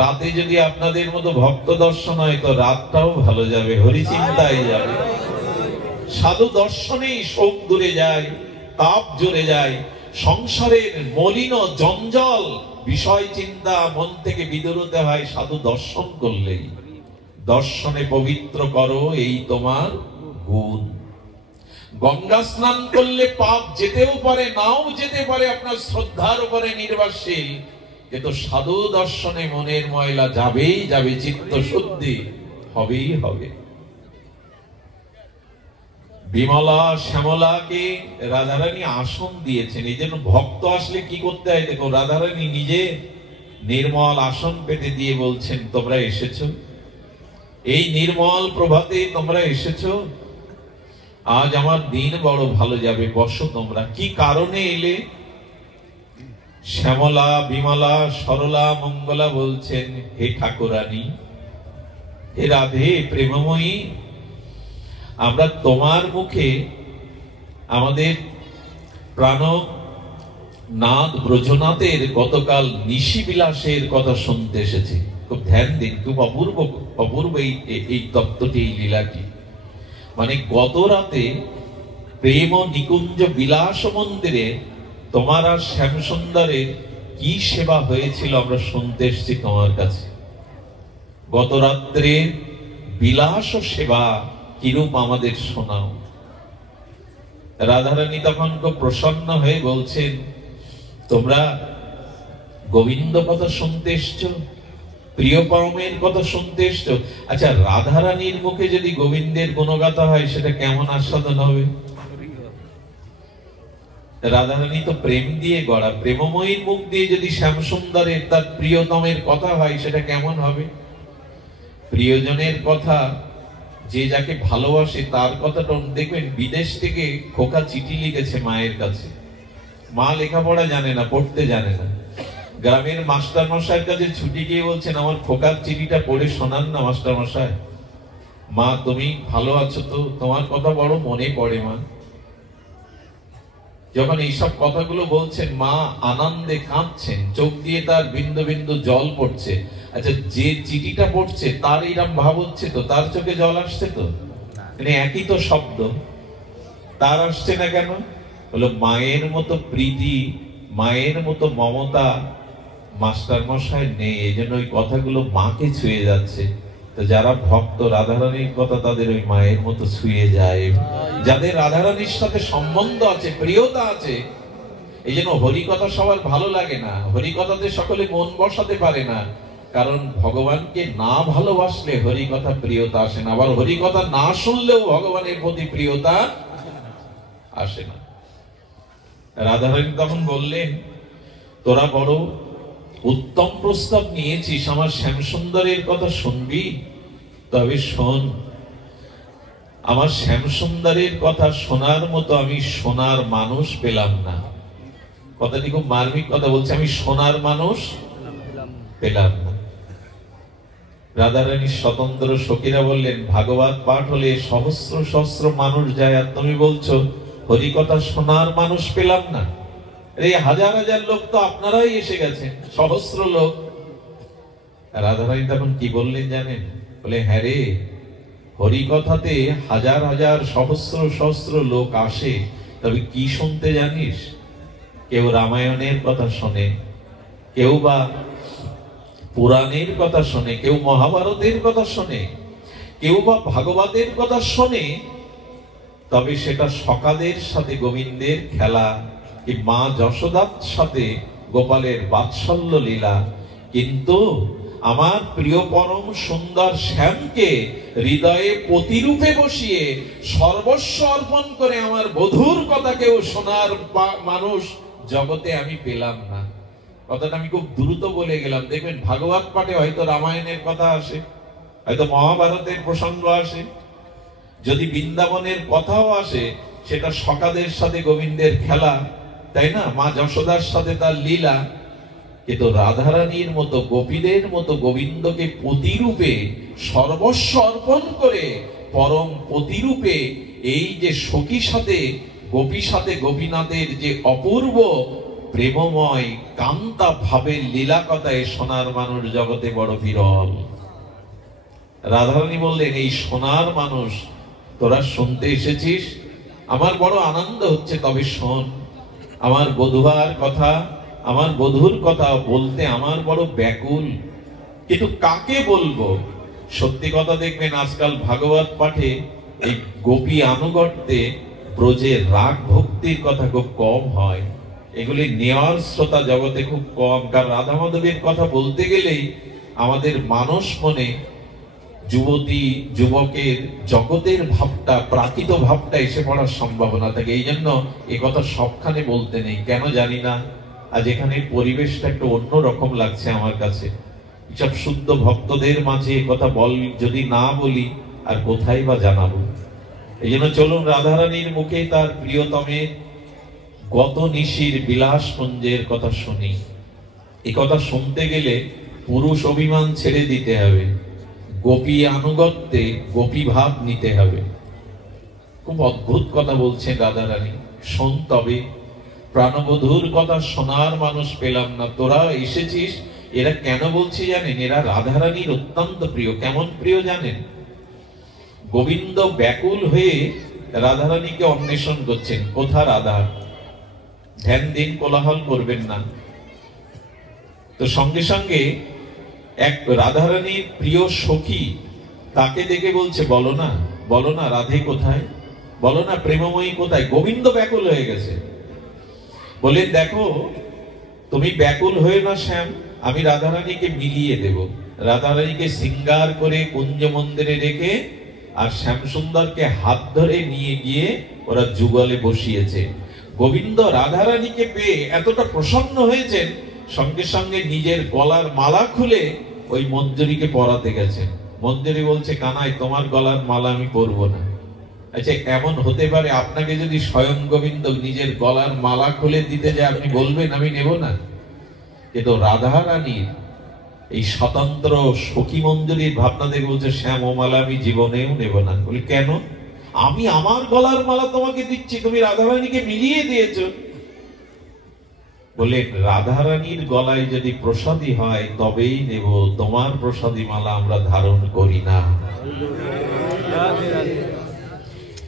রাতে যদি আপনাদের মতো ভক্ত দর্শন হয় তো রাতটাও ভালো যাবে, হরিচিন্তায় যাবে। সাধু দর্শনেই শোক দূরে যায়, তাপ জুড়ে যায়, সংসারের মলিন জঞ্জাল বিষয় চিন্তা মন থেকে বিদূরত হয় সাধু দর্শন করলেই। দর্শনে পবিত্র করো এই তোমার গুণ। গঙ্গা স্নান করলে পাপ যেতেও পারে, নাও যেতে পারে, আপনার শ্রদ্ধার উপরে নির্ভরশীল, কিন্তু সাধু দর্শনে মনের ময়লা যাবেই যাবে, চিত্ত শুদ্ধি হবেই হবে। বিমলা শ্যামলাকে রাধারানী আসন দিয়েছেন, এই জন্য ভক্ত আসলে কি করতে হয় দেখো, রাধারানী নিজে নির্মল আসন পেতে দিয়ে বলছেন তোমরা এসেছো, এই নির্মল প্রভাতে তোমরা এসেছো, আজ আমার দিন বড় ভালো যাবে, বসো তোমরা। কি কারণে এলে? শ্যামলা, বিমলা, সরলা, মঙ্গলা বলছেন হে ঠাকুরানী, হে রাধে প্রেমময়ী, আমরা তোমার মুখে আমাদের প্রাণনাথ ব্রজনাথের গতকাল নিশি বিলাসের কথা শুনতে এসেছি। খুব ধ্যান দিন, খুব অপূর্ব অপূর্ব এই তত্ত্বটি, এই লীলাটি। মানে গত রাতে প্রেম নিকুঞ্জ বিলাস মন্দিরে তোমার আর শ্যামসুন্দরের কি সেবা হয়েছিল আমরা শুনতে এসেছি তোমার কাছে। গত রাত্রে বিলাস সেবা কিরূপ আমাদের শোনাও। রাধারানী তখন খুব প্রসন্ন হয়ে বলছেন তোমরা গোবিন্দ কথা শুনতে এসছো, প্রিয় পরমের কথা শুনতে এসছো। আচ্ছা, রাধারানীর মুখে যদি গোবিন্দের গুণগাথা হয় সেটা কেমন আস্বাদন হবে? রাধারানী তো প্রেম দিয়ে গড়া, প্রেমময়ীর মুখ দিয়ে যদি শ্যামসুন্দরের তার প্রিয়তমের কথা হয় সেটা কেমন হবে? প্রিয়জনের কথা, যে যাকে ভালোবাসে তার কথাটা দেখবেন। বিদেশ থেকে খোকা চিঠি লিখেছে মায়ের কাছে, মা লেখাপড়া জানে না, পড়তে জানে না, গ্রামের মাস্টার মশাইয়ের কাছে ছুটি গিয়ে বলছেন আমার খোকার চিঠিটা পড়ে শোনান না মাস্টার মশাই। মা তুমি ভালো আছো তো? তোমার কথা বড় মনে পড়ে মা। যখন এইসব কথাগুলো বলছেন মা আনন্দে কাঁদছেন, চোখ দিয়ে তার বিন্দু বিন্দু জল পড়ছে। আচ্ছা, যে চিঠিটা পড়ছে তার এরকম ভাব হচ্ছে তো? তার চোখে জল আসছে তো? মানে একই তো শব্দ, তার আসছে না কেন? বলো মায়ের মতো প্রীতি, মায়ের মতো মমতা মাস্টার মশাই নেই, এই জন্য ওই কথাগুলো মাকে ছুঁয়ে যাচ্ছে। তো যারা ভক্ত রাধারানীর কথা তাদের ওই মায়ের মতো ছুঁয়ে যায়। যাদের রাধারানীর সাথে সম্বন্ধ আছে, প্রিয়তা আছে, এই জন্য হরিকথা সবার ভালো লাগে না, হরিকথাতে সকলে মন বসাতে পারে না, কারণ ভগবানকে না ভালোবাসলে হরিকথা প্রিয়তা আসে না, আবার হরিকথা না শুনলেও ভগবানের প্রতি প্রিয়তা আসে না। রাধারানী তখন বললেন তোরা বড় উত্তম প্রস্তাব নিয়েছিস, আমার শ্যামসুন্দরের কথা শুনবি? তবে শোন, আমার শ্যামসুন্দরের কথা শোনার মতো আমি সোনার মানুষ পেলাম না। কথাটি খুব মার্মিক কথা বলছে, আমি সোনার মানুষ পেলাম না। রাধারানীর স্বতন্ত্র সখীরা বললেন ভাগবত পাঠ হলে সহস্র সহস্র মানুষ যায়, আর তুমি বলছো হরিকথা শোনার মানুষ পেলাম না। এই হাজার হাজার লোক তো আপনারাই এসে গেছেন, সহস্র লোক। রাধারানী তখন কি বললেন জানেন? বলে হ্যাঁ রে, হরিকথাতে হাজার হাজার সহস্র সহস্র লোক আসে, তবে কি শুনতে জানিস? কেউ রামায়ণের কথা শোনে, কেউ বা পুরাণের কথা শোনে, কেউ মহাভারতের কথা শোনে, কেউ বা ভাগবতের কথা শোনে, তবে সেটা সকাদের সাথে গোবিন্দের খেলা, কি মা যশোদার সাথে গোপালের বাৎসল্য লীলা। কিন্তু আমার প্রিয় পরম সুন্দর শ্যামকে হৃদয়ে প্রতিরূপে বসিয়ে সর্বস্ব অর্পণ করে আমার বধূর কথা কেউ শোনার মানুষ জগতে আমি পেলাম না। কথাটা আমি খুব দ্রুত বলে গেলাম, দেখবেন ভাগবত পাঠে হয়তো রামায়ণের কথা আসে, হয়তো মহাভারতের প্রসঙ্গ আসে, যদি বৃন্দাবনের কথাও আসে সেটা সকাদের সাথে গোবিন্দের খেলা, তাই না, মা যশোদার সাথে তার লীলা। কিন্তু রাধারানীর মতো গোপীদের মতো গোবিন্দকে প্রতিরূপে সর্বস্ব অর্পণ করে পরম প্রতিরূপে এই যে সখী সাথে গোপী সাথে গোপীনাথের যে অপূর্ব প্রেমময় কান্তা ভাবের লীলা কথায় সোনার মানুষ জগতে বড় বিরল। রাধারানী বললেন, এই সোনার মানুষ তোরা শুনতে এসেছিস, আমার বড় আনন্দ হচ্ছে, তবে শোন, আমার বধূর কথা, আমার বধূর কথা বলতে আমার বড় ব্যাকুল, কিন্তু কাকে বলবো? সত্যি কথা দেখবেন, আজকাল ভাগবত পাঠে এই গোপী আনুগত্যে ব্রজের রাগ ভক্তির কথা খুব কম হয়, এগুলি নেওয়ার শ্রোতা জগতে খুব কম। কারণ রাধা মাধবের কথা বলতে গেলেই আমাদের মানস মনে যুবতী যুবকের জগতের ভাবটা, প্রাকৃত ভাবটা এসে পড়ার সম্ভাবনা থাকে। এই জন্য এ কথা সবখানে বলতে নেই, কেন জানি না। আজ এখানে পরিবেশটা একটু অন্যরকম লাগছে আমার কাছে। সব শুদ্ধ ভক্তদের মাঝে কথা যদি না বলি আর কোথায় বা জানাবো। এই জন্য চলুন রাধারানীর মুখে তার প্রিয়তমের গত নিশির বিলাসপুঞ্জের কথা শুনি। এই কথা শুনতে গেলে পুরুষ অভিমান ছেড়ে দিতে হবে, গোপী আনুগত্যে গোপী ভাব নিতে হবে। খুব অদ্ভুত কথা বলছেন রাধারানী, শোন তবে। প্রাণবধূর কথা শোনার মানুষ পেলাম না, তোরা এসেছিস। এরা কেন বলছি জানেন? এরা রাধারানীর অত্যন্ত প্রিয়। কেমন প্রিয় জানেন? গোবিন্দ ব্যাকুল হয়ে রাধারানীকে অন্বেষণ করছেন, কোথা রাধা? ধ্যান দিন, কোলাহল করবেন না। তো সঙ্গে সঙ্গে এক রাধারানীর প্রিয় সখী তাকে দেখে বলছে, বলো না, বলো না রাধে কোথায়, বলো না প্রেমময়ী কোথায়? গোবিন্দ ব্যাকুল হয়ে গেছে। বলে, দেখো তুমি ব্যাকুল হয়ে না শ্যাম, আমি রাধারানীকে মিলিয়ে দেব। রাধারানীকে শৃঙ্গার করে কুঞ্জ মন্দিরে রেখে আর শ্যাম সুন্দরকে হাত ধরে নিয়ে গিয়ে ওরা যুগলে বসিয়েছে। গোবিন্দ রাধারানীকে পেয়ে এতটা প্রসন্ন হয়েছেন, সঙ্গে সঙ্গে নিজের গলার মালা খুলে ওই মঞ্জুরিকে পরাতে গেছেন। মঞ্জুরি বলছে, কানাই তোমার গলার মালা আমি পরবো না। আচ্ছা, এমন হতে পারে আপনাকে যদি স্বয়ং গোবিন্দ নিজের গলার মালা খুলে দিতে যায়, আপনি বলবেন আমি নেব না? কিন্তু রাধারানীর এই স্বতন্ত্র সখী মঞ্জুরির ভাবনা দেখে বলছে, শ্যাম ও মালা আমি জীবনেও নেব না। বলি, কেন? আমি আমার গলার মালা তোমাকে দিচ্ছি, তুমি রাধারানীকে মিলিয়ে দিয়েছ। বলে, রাধারানীর গলায় যদি প্রসাদী হয় তবেই নেব, তোমার প্রসাদী মালা আমরা ধারণ করি না।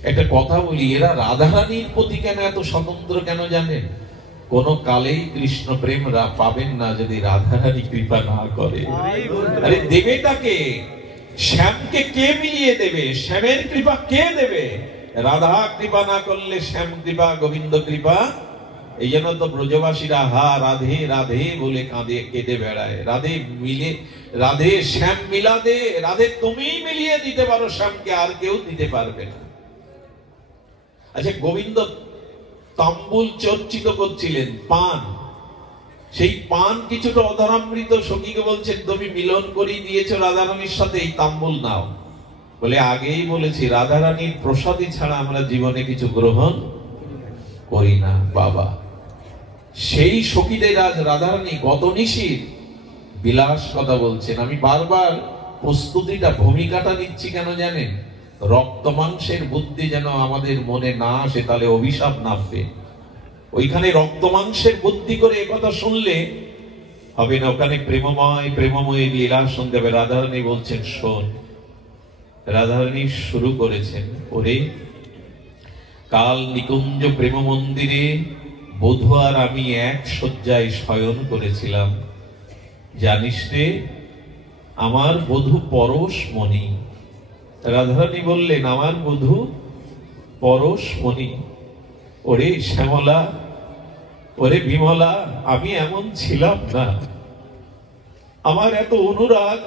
একটা কথা বলি, এরা রাধারানীর প্রতি কেন এত স্বতন্ত্র কেন জানেন? কোন কালেই কৃষ্ণ প্রেম পাবেন না যদি রাধারানী কৃপা না করে। আরে দেবেটাকে, শ্যামকে কে মিলিয়ে দেবে? শ্যামের কৃপা কে দেবে? রাধা কৃপা না করলে শ্যাম কৃপা, গোবিন্দ কৃপা। এই জন্য তো ব্রজবাসীরা হা রাধে রাধে বলে কাঁদে কেঁদে বেড়ায়। রাধে মিলে, রাধে শ্যাম মিলা দে, রাধে তুমি মিলিয়ে দিতে পারো শ্যামকে, আর কেউ দিতে পারবে না। আচ্ছা, গোবিন্দ তাম্বুল চর্চিত করছিলেন, পান, সেই পান কিছুটা অধরামৃত সখীকে বলছেন, তুমি মিলন করিয়ে দিয়েছো রাধারানীর সাথে, এই তাম্বুল নাও। বলে, আগেই বলেছি রাধারানীর প্রসাদী ছাড়া আমরা জীবনে কিছু গ্রহণ করি না বাবা। সেই সখীদের আজ রাধারানী গত নিশির বিলাস কথা বলছেন। আমি বারবার প্রস্তুতিটা, ভূমিকাটা নিচ্ছি কেন জানেন? রক্ত মাংসের বুদ্ধি যেন আমাদের মনে না আসে, তাহলে অভিশাপ নামবে। ওইখানে রক্ত মাংসের বুদ্ধি করে একথা শুনলে হবে না, ওখানে প্রেমময় প্রেমময় লীলা শুনতে হবে। রাধারানী বলছেন, শোন। রাধারানী শুরু করেছেন, ওরে কাল নিকুঞ্জ প্রেম মন্দিরে বধূ আর আমি এক শয্যায় শয়ন করেছিলাম। জানিস রে, আমার বধূ পরশমণি। রাধারানী বললেন, আমার বধূ পরশমণি। ওরে শ্যামলা, ওরে বিমলা, আমি এমন ছিলাম না, আমার এত অনুরাগ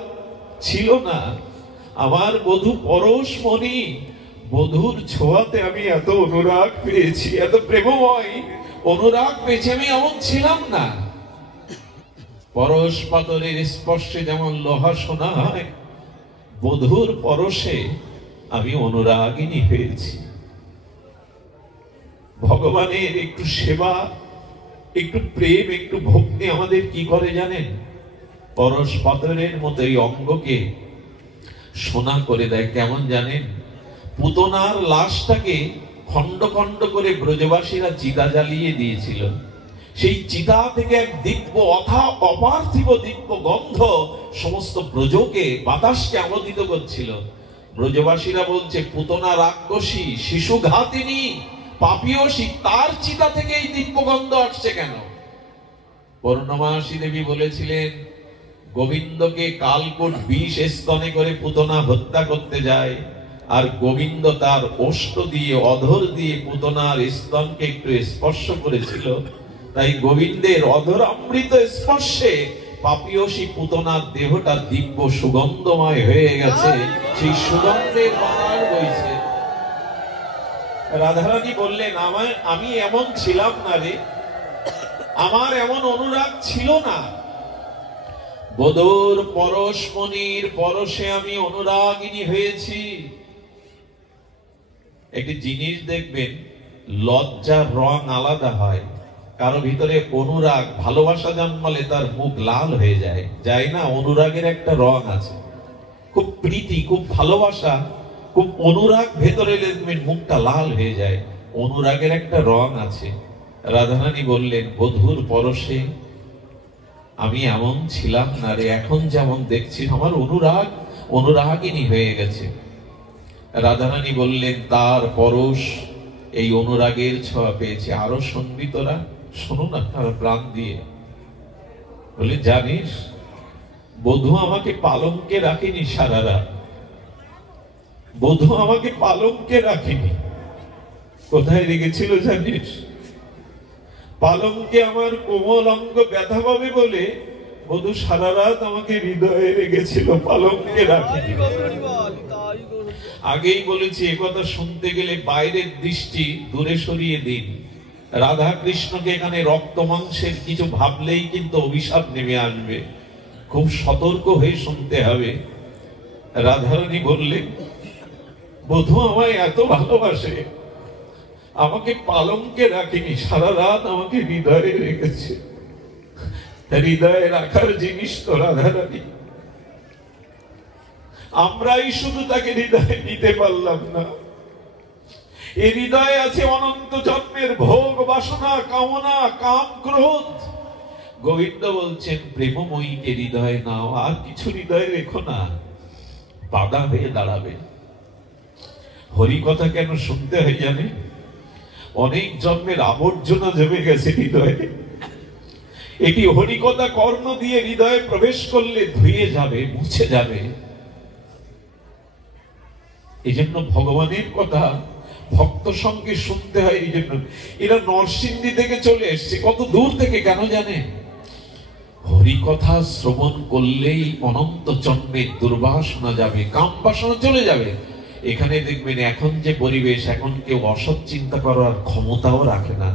ছিল না। আমার বধূ পরশমণি, বধূর ছোঁয়াতে আমি এত অনুরাগ পেয়েছি, এত প্রেমময় অনুরাগ পেয়েছি, আমি এমন ছিলাম না। পরশ পাথরের স্পর্শে যেমন লোহা সোনা হয়, বধূর পরশে আমি অনুরাগিনী হয়েছি। ভগবানের একটু সেবা, একটু প্রেম, একটু ভক্তি আমাদের কি করে জানেন? পরশ পাথরের মতো এই অঙ্গকে সোনা করে দেয়। কেমন জানেন? পুতনার লাশটাকে খন্ড খন্ড করে ব্রজবাসীরা চিতা জ্বালিয়ে দিয়েছিল। সেই চিতা থেকে এক দিব্য অপার্থিব দিব্য গন্ধ সমস্ত ব্রজকে, বাতাসকে আমোদিত করছিল। ব্রজবাসীরা বলছে, পুতনা রাক্ষসী, শিশু ঘাতিনী, পাপিয়সী, তার চিতা থেকে এই দিব্য গন্ধ আসছে কেন? পূর্ণমাসী দেবী বলেছিলেন, গোবিন্দকে কালকূট বিষ স্তনে করে পুতনা হত্যা করতে যায়, আর গোবিন্দ তার ওষ্ঠ দিয়ে, অধর দিয়ে পুতনার স্তনকে একটু স্পর্শ করেছিল। তাই গোবিন্দের অধর অমৃত স্পর্শে পাপিয়সী পুতনার দেহটা দিব্য সুগন্ধময় হয়ে গেছে, সেই সুগন্ধের বাতাস বইছে। রাধারানী বললেন, আমি এমন ছিলাম না রে, আমার এমন অনুরাগ ছিল না। বদর পরশমণির পরশে আমি অনুরাগিনী হয়েছি। একটি জিনিস দেখবেন, লজ্জার রং আলাদা হয়। কারো ভিতরে অনুরাগ, ভালোবাসা জন্মালে তার মুখ লাল হয়ে যায়, যায় না? অনুরাগের একটা রং আছে, খুব প্রীতি, খুব ভালোবাসা, খুব অনুরাগ ভেতরে দেখবেন মুখটা লাল হয়ে যায়। অনুরাগের একটা রং আছে। রাধারানী বললেন, বধূর পরশে আমি এমন ছিলাম না রে, এখন যেমন দেখছি আমার অনুরাগিনী হয়ে গেছে। রাধারানী বললেন, তার পরশ এই অনুরাগের ছোঁয়া পেয়েছে। আরো শুনবি তোরা? শোনো না তারা প্রাণ দিয়ে। বলে, জানিস বধূ আমাকে পালঙ্কে রাখেনি সারা রাত, বধূ আমাকে পালঙ্কে রাখেনি। কোথায় রেখেছিল জানিস? পালঙ্কে আমার কোমল অঙ্গ ব্যথা পাবে বলে বধূ সারা রাত আমাকে হৃদয়ে রেখেছিল, পালঙ্কে রাখেনি। আগেই বলেছি, একথা শুনতে গেলে বাইরের দৃষ্টি দূরে সরিয়ে দিন। রাধা কৃষ্ণকে এখানে রক্ত মাংসের কিছু ভাবলেই কিন্তু অভিশাপ নেমে আসবে, খুব সতর্ক হয়ে শুনতে হবে। রাধারানী বললেন, বধূ আমায় এত ভালোবাসে, আমাকে পালঙ্কে রাখেনি, সারা রাত আমাকে হৃদয়ে রেখেছে। হৃদয়ে রাখার জিনিস তো রাধারানী, আমরাই শুধু তাকে হৃদয়ে নিতে পারলাম না। এই হৃদয়ে আছে অনন্ত জন্মের ভোগ, বাসনা, কামনা, কাম, ক্রোধ। গোবিন্দ বলছেন, প্রেমময়ীকে হৃদয়ে নাও, আর কিছু হৃদয়ে রেখো না, বাধা হয়ে দাঁড়াবে। হরি কথা কেন শুনতে হয় জানে? অনেক জন্মের আবর্জনা জমে গেছে হৃদয়ে। এটি হরিকথা কর্ণ দিয়ে হৃদয়ে প্রবেশ করলে ধুয়ে যাবে, মুছে যাবে। এই জন্য ভগবানের কথা ভক্ত সঙ্গে শুনতে হয়। এই জন্য এরা নরসিংদী থেকে চলে এসছে, কত দূর থেকে, কেন জানে? হরিকথা শ্রবণ করলেই অনন্ত জন্মের দুর্বাসনা যাবে, কাম বাসনা চলে যাবে। এখানে দেখবেন এখন যে পরিবেশ, এখন কেউ অসৎ চিন্তা করার ক্ষমতাও রাখে না।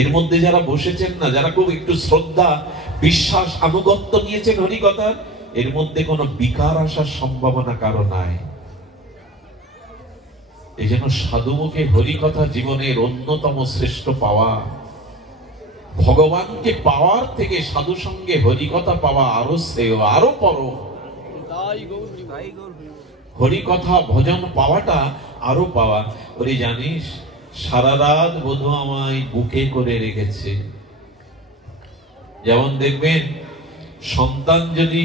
এর মধ্যে যারা বসেছেন না, যারা খুব একটু শ্রদ্ধা, বিশ্বাস, আনুগত্য নিয়েছেন হরিকথার, এর মধ্যে কোনো বিকার আসার সম্ভাবনা কারো নাই। এই জন্য সাধুমুখে হরিকথা জীবনের অন্যতম শ্রেষ্ঠ পাওয়া। ভগবানকে পাওয়ার থেকে সাধু সঙ্গে হরিকথা পাওয়া আরো শ্রেয়, আরো পরম। হরিকথা ভজন পাওয়াটা আরো পাওয়া। ওরে জানিস, সারা রাত বধূ আমায় বুকে করে রেখেছে। যেমন দেখবেন, সন্তান যদি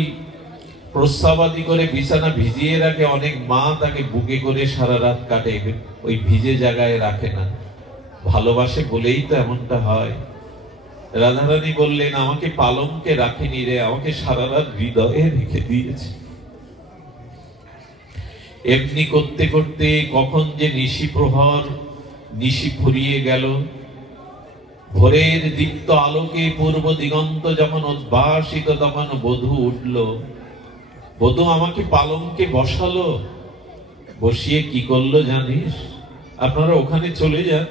প্রস্রাবাদি করে বিছানা ভিজিয়ে রাখে, অনেক মা তাকে বুকে করে সারা রাত কাটে, ওই ভিজে জায়গায় রাখে না। ভালোবাসে বলেই তো এমনটা হয়। রাধারানী বললেন, আমাকে পালঙ্কে রাখেনি রে, আমাকে সারা রাত হৃদয়ে রেখে দিয়েছে। এমনি করতে করতে কখন যে নিশি প্রহর, নিশি ফুরিয়ে গেল। ভোরের দীপ্ত আলোকে পূর্ব দিগন্ত যখন উদ্ভাসিত, তখন বধূ উঠল। বধূ আমাকে পালঙ্কে বসালো। বসিয়ে কি করলো জানিস? আপনারা ওখানে চলে যান।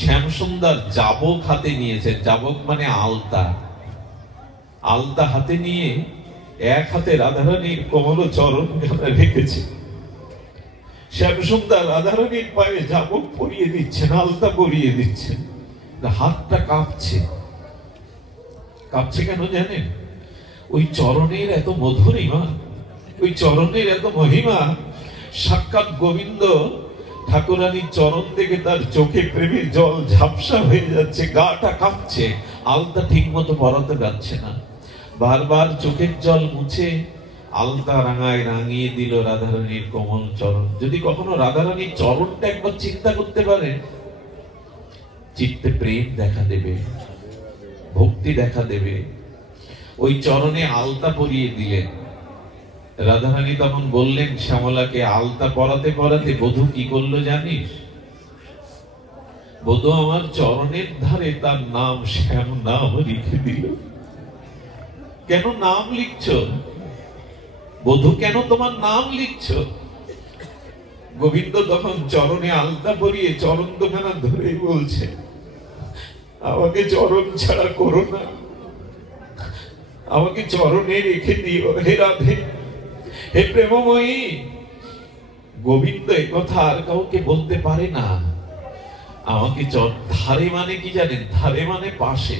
শ্যামসুন্দর জাবক হাতে নিয়েছে। জাবক মানে আলতা। আলতা হাতে নিয়ে এক হাতে রাধারানীর কোমল চরণ রেখেছে। শ্যামসুন্দর রাধারানীর পায়ে জাবক পরিয়ে দিচ্ছেন, আলতা পরিয়ে দিচ্ছেন। হাতটা কাঁপছে। কাঁপছে কেন জানেন? ওই চরণের এত মধুরিমা, ওই চরণের এত মহিমা। সাক্ষাৎ গোবিন্দ ঠাকুরানীর চরণ থেকে তার চোখে প্রেমের জল ঝাপসা হয়ে যাচ্ছে, গাটা কাঁপছে, আলতা ঠিক মতো পরাতে যাচ্ছে না। বারবার চোখের জল মুছে আলতা রাঙিয়ে দিল রাধারানীর কোমল চরণ। যদি কখনো রাধারানীর চরণটা একবার চিন্তা করতে পারে, চিত্তে প্রেম দেখা দেবে, ভক্তি দেখা দেবে। ওই চরণে আলতা পরিয়ে দিলেন। রাধারানী তখন বললেন শ্যামলাকে, আলতা পরাতে পরাতে বধূ কি করলো জানিস? বধূ আমার চরণের ধারে তার নাম শ্যাম নাম লিখে দিল। কেন নাম লিখছ বধূ, কেন তোমার নাম লিখছ? গোবিন্দ তখন চরণে আলতা পরিয়ে চরণ দোকানা ধরে বলছে, আমাকে চরণ ছাড়া করো না, আমাকে চরণে রেখে দিও হে রাধে, হে প্রেমময়ী। গোবিন্দ এই কথা আর কাউকে বলতে পারে না। আমাকে ধারে মানে কি জানেন? ধারে মানে পাশে।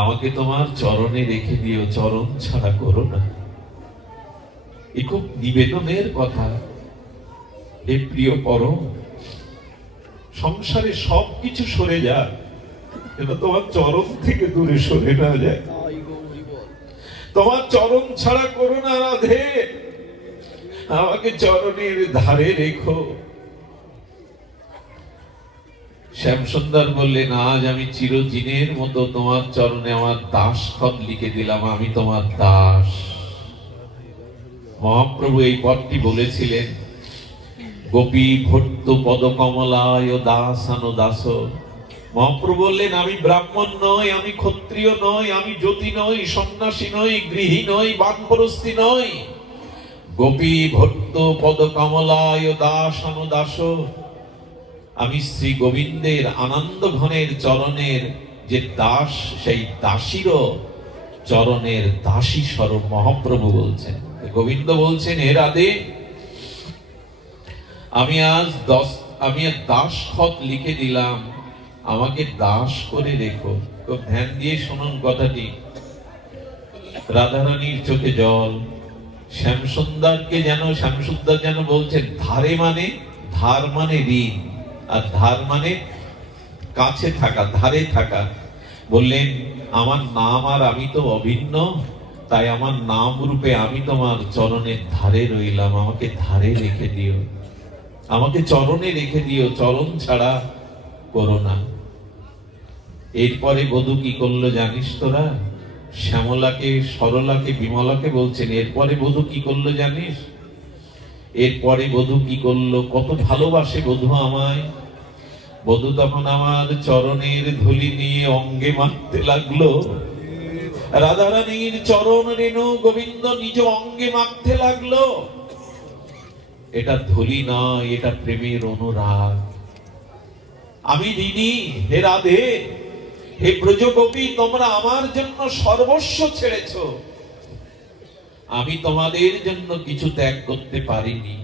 আমাকে তোমার চরণে রেখে দিও, চরণ ছাড়া করো না। এ খুব নিবেদনের কথা। হে প্রিয় পরম, সংসারে সবকিছু সরে যাক, এটা তোমার চরণ থেকে দূরে সরে না যায়। তোমার চরণ ছাড়া করো না রাধে, আমাকে চরণের ধারে রেখো। শ্যামসুন্দর বললেন, আজ আমি চিরদিনের মতো তোমার চরণে আমার দাসখত লিখে দিলাম, আমি তোমার দাস। মহাপ্রভু এই পদটি বলেছিলেন, গোপী ভট্ট পদ কমলায় দাসানো দাস। মহাপ্রভু বললেন, আমি ব্রাহ্মণ নই, আমি ক্ষত্রিয় নই, আমি জ্যোতি নই, সন্ন্যাসী নই, গৃহী নই, বানপ্রস্থী নই। গোপী ভট্ট পদ কমলায় দাসানো দাস। আমি শ্রী গোবিন্দের আনন্দ ঘনের চরণের যে দাস, সেই দাসীরও চরণের দাসী স্বরূপ। মহাপ্রভু বলছেন, গোবিন্দ বলছেন, হে রাধে, আমি আজ দাসখত লিখে দিলাম, আমাকে দাস করে রেখো। খুব ধ্যান দিয়ে শুনুন কথাটি। রাধারানীর চোখে জল। শ্যামসুন্দর যেন বলছেন, ধারে মানে, ধার মানে ঋণ, আর ধার মানে কাছে থাকা, ধারে থাকা। বললেন, আমার নাম আর আমি তো অভিন্ন, তাই আমার নাম রূপে আমি তোমার চরণের ধারে রইলাম, আমাকে ধারে রেখে দিও, আমাকে চরণে রেখে দিও, চরণ ছাড়া করো না। এরপরে বধূ কি করলো জানিস তোরা? শ্যামলাকে, সরলাকে, বিমলাকে বলছেন, এরপরে বধূ কি করলো জানিস? এরপরে বধূ কি করলো? কত ভালোবাসে বধূ আমায়। বধূ তখন আমার চরণের ধুলি নিয়ে অঙ্গে মাখতে লাগলো। রাধারানীর চরণ রেণু গোবিন্দ নিজ অঙ্গে মাখতে লাগলো। এটা ধুলি নয়, এটা প্রেমের অনুরাগ। আমি ঋণী হে রাধে, হে ব্রজগোপী, তোমরা আমার জন্য সর্বস্ব ছেড়েছ, আমি তোমাদের জন্য কিছু ত্যাগ করতে পারিনি।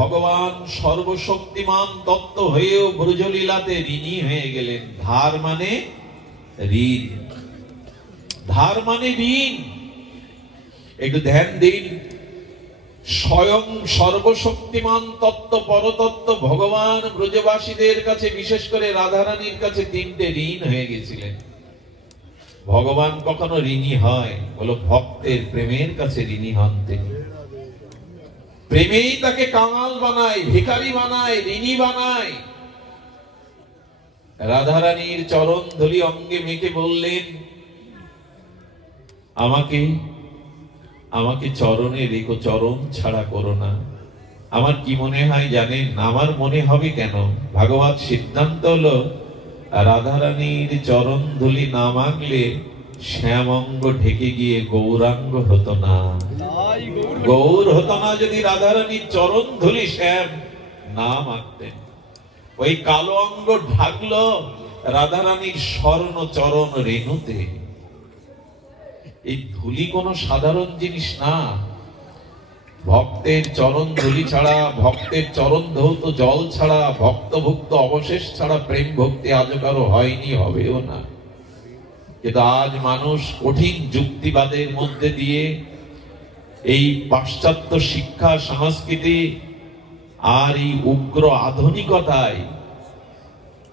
ভগবান সর্বশক্তিমান তত্ত্ব হয়েও ব্রজলীলাতে ঋণী হয়ে গেলেন। ধার মানে ঋণ, ধার মানে ঋণ। একটু ধ্যান দিন। স্বয়ং সর্বশক্তিমান তত্ত্ব, পরতত্ত্ব ভগবান ব্রজবাসীদের কাছে, বিশেষ করে রাধারানীর কাছে তিনটে ঋণ হয়ে গেছিলেন। ভগবান কখনো ঋণী হয়? বলো, ভক্তের প্রেমের কাছে ঋণী হন তিনি। প্রেমেই তাকে কাঙাল বানায়, ভিখারি বানায়, ঋণী বানায়। রাধারানীর চরণ ধুলি অঙ্গে মেখে বললেন, আমাকে চরণে রেখো, চরণ ছাড়া করো না। আমার কি মনে হয় জানেন? আমার মনে হবে কেন? ভাগবত সিদ্ধান্ত হলো, রাধারানীর চরণ ধুলি না মাখলে শ্যামঙ্গ ঢেকে গিয়ে গৌরাঙ্গ হতো না। গৌর হতো না যদি রাধারানীর চরণ ধুলি শ্যাম না মাখতেন। ওই কালো অঙ্গ ঢাকলো রাধারানীর স্বর্ণ চরণ রেণুতে। এই ধুলি কোনো সাধারণ জিনিস না। ভক্তের চরণ ধুলি ছাড়া, ভক্তের চরণ ধৌত জল ছাড়া, ভক্তভুক্ত অবশেষ ছাড়া প্রেম ভক্তি আজও কারো হয়নি, হবেও না। কিন্তু আজ মানুষ কঠিন যুক্তিবাদের মধ্যে দিয়ে, এই পাশ্চাত্য শিক্ষা সংস্কৃতি আর এই উগ্র আধুনিকতায়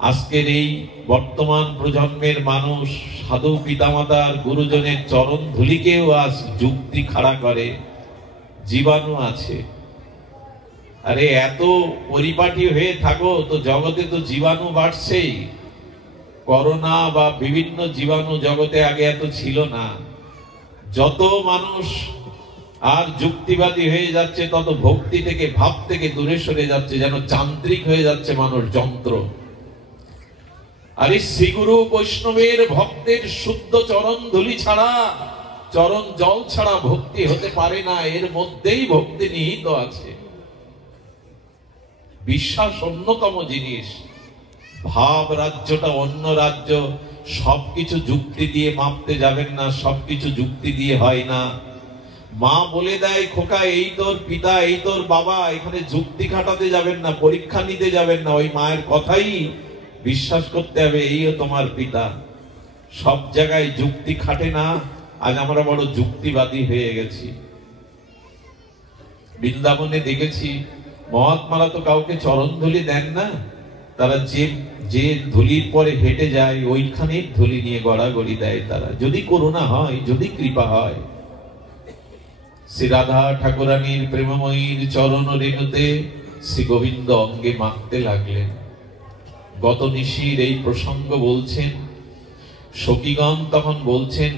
আজকের এই বর্তমান প্রজন্মের মানুষ সাধু পিতামাতার গুরুজনের চরণ ধুলিকেও আজ যুক্তি খাড়া করে জীবাণু আছে। আরে এত পরিপাটি হয়ে থাকো তো জগতে তো জীবাণু বাড়ছেই। করোনা বা বিভিন্ন জীবাণু জগতে আগে এত ছিল না। যত মানুষ আর যুক্তিবাদী হয়ে যাচ্ছে তত ভক্তি থেকে ভাব থেকে দূরে সরে যাচ্ছে, যেন যান্ত্রিক হয়ে যাচ্ছে মানুষ, যন্ত্র। আরে শ্রীগুরু বৈষ্ণবের ভক্তের শুদ্ধ চরণ ধুলি ছাড়া, চরণ জল ছাড়া ভক্তি হতে পারে না। এর মধ্যেই ভক্তি নিহিত আছে। বিশ্বাস অন্যতম জিনিস, ভাব রাজ্যটা অন্য রাজ্য। সবকিছু যুক্তি দিয়ে মাপতে যাবেন না, সবকিছু যুক্তি দিয়ে হয় না। মা বলে দেয়, খোকা এই তোর পিতা, এই তোর বাবা, এখানে যুক্তি খাটাতে যাবেন না, পরীক্ষা নিতে যাবেন না, ওই মায়ের কথাই বিশ্বাস করতে হবে, এইও তোমার পিতা। সব জায়গায় যুক্তি খাটে না। আজ আমরা বড় যুক্তিবাদী হয়ে গেছি। বৃন্দাবনে দেখেছি মহাত্মারা তো কাউকে চরণ ধুলি দেন না, তারা যে ধুলির পরে হেঁটে যায় ওইখানে ধুলি নিয়ে গড়াগড়ি দেয় তারা, যদি করুণা হয়, যদি কৃপা হয়। শ্রী রাধা ঠাকুরানীর প্রেমময়ীর চরণ রেণুতে শ্রী গোবিন্দ অঙ্গে মাখতে লাগলেন। গত নিশির এই প্রসঙ্গ বলছেন, সখীগণ তখন বলছেন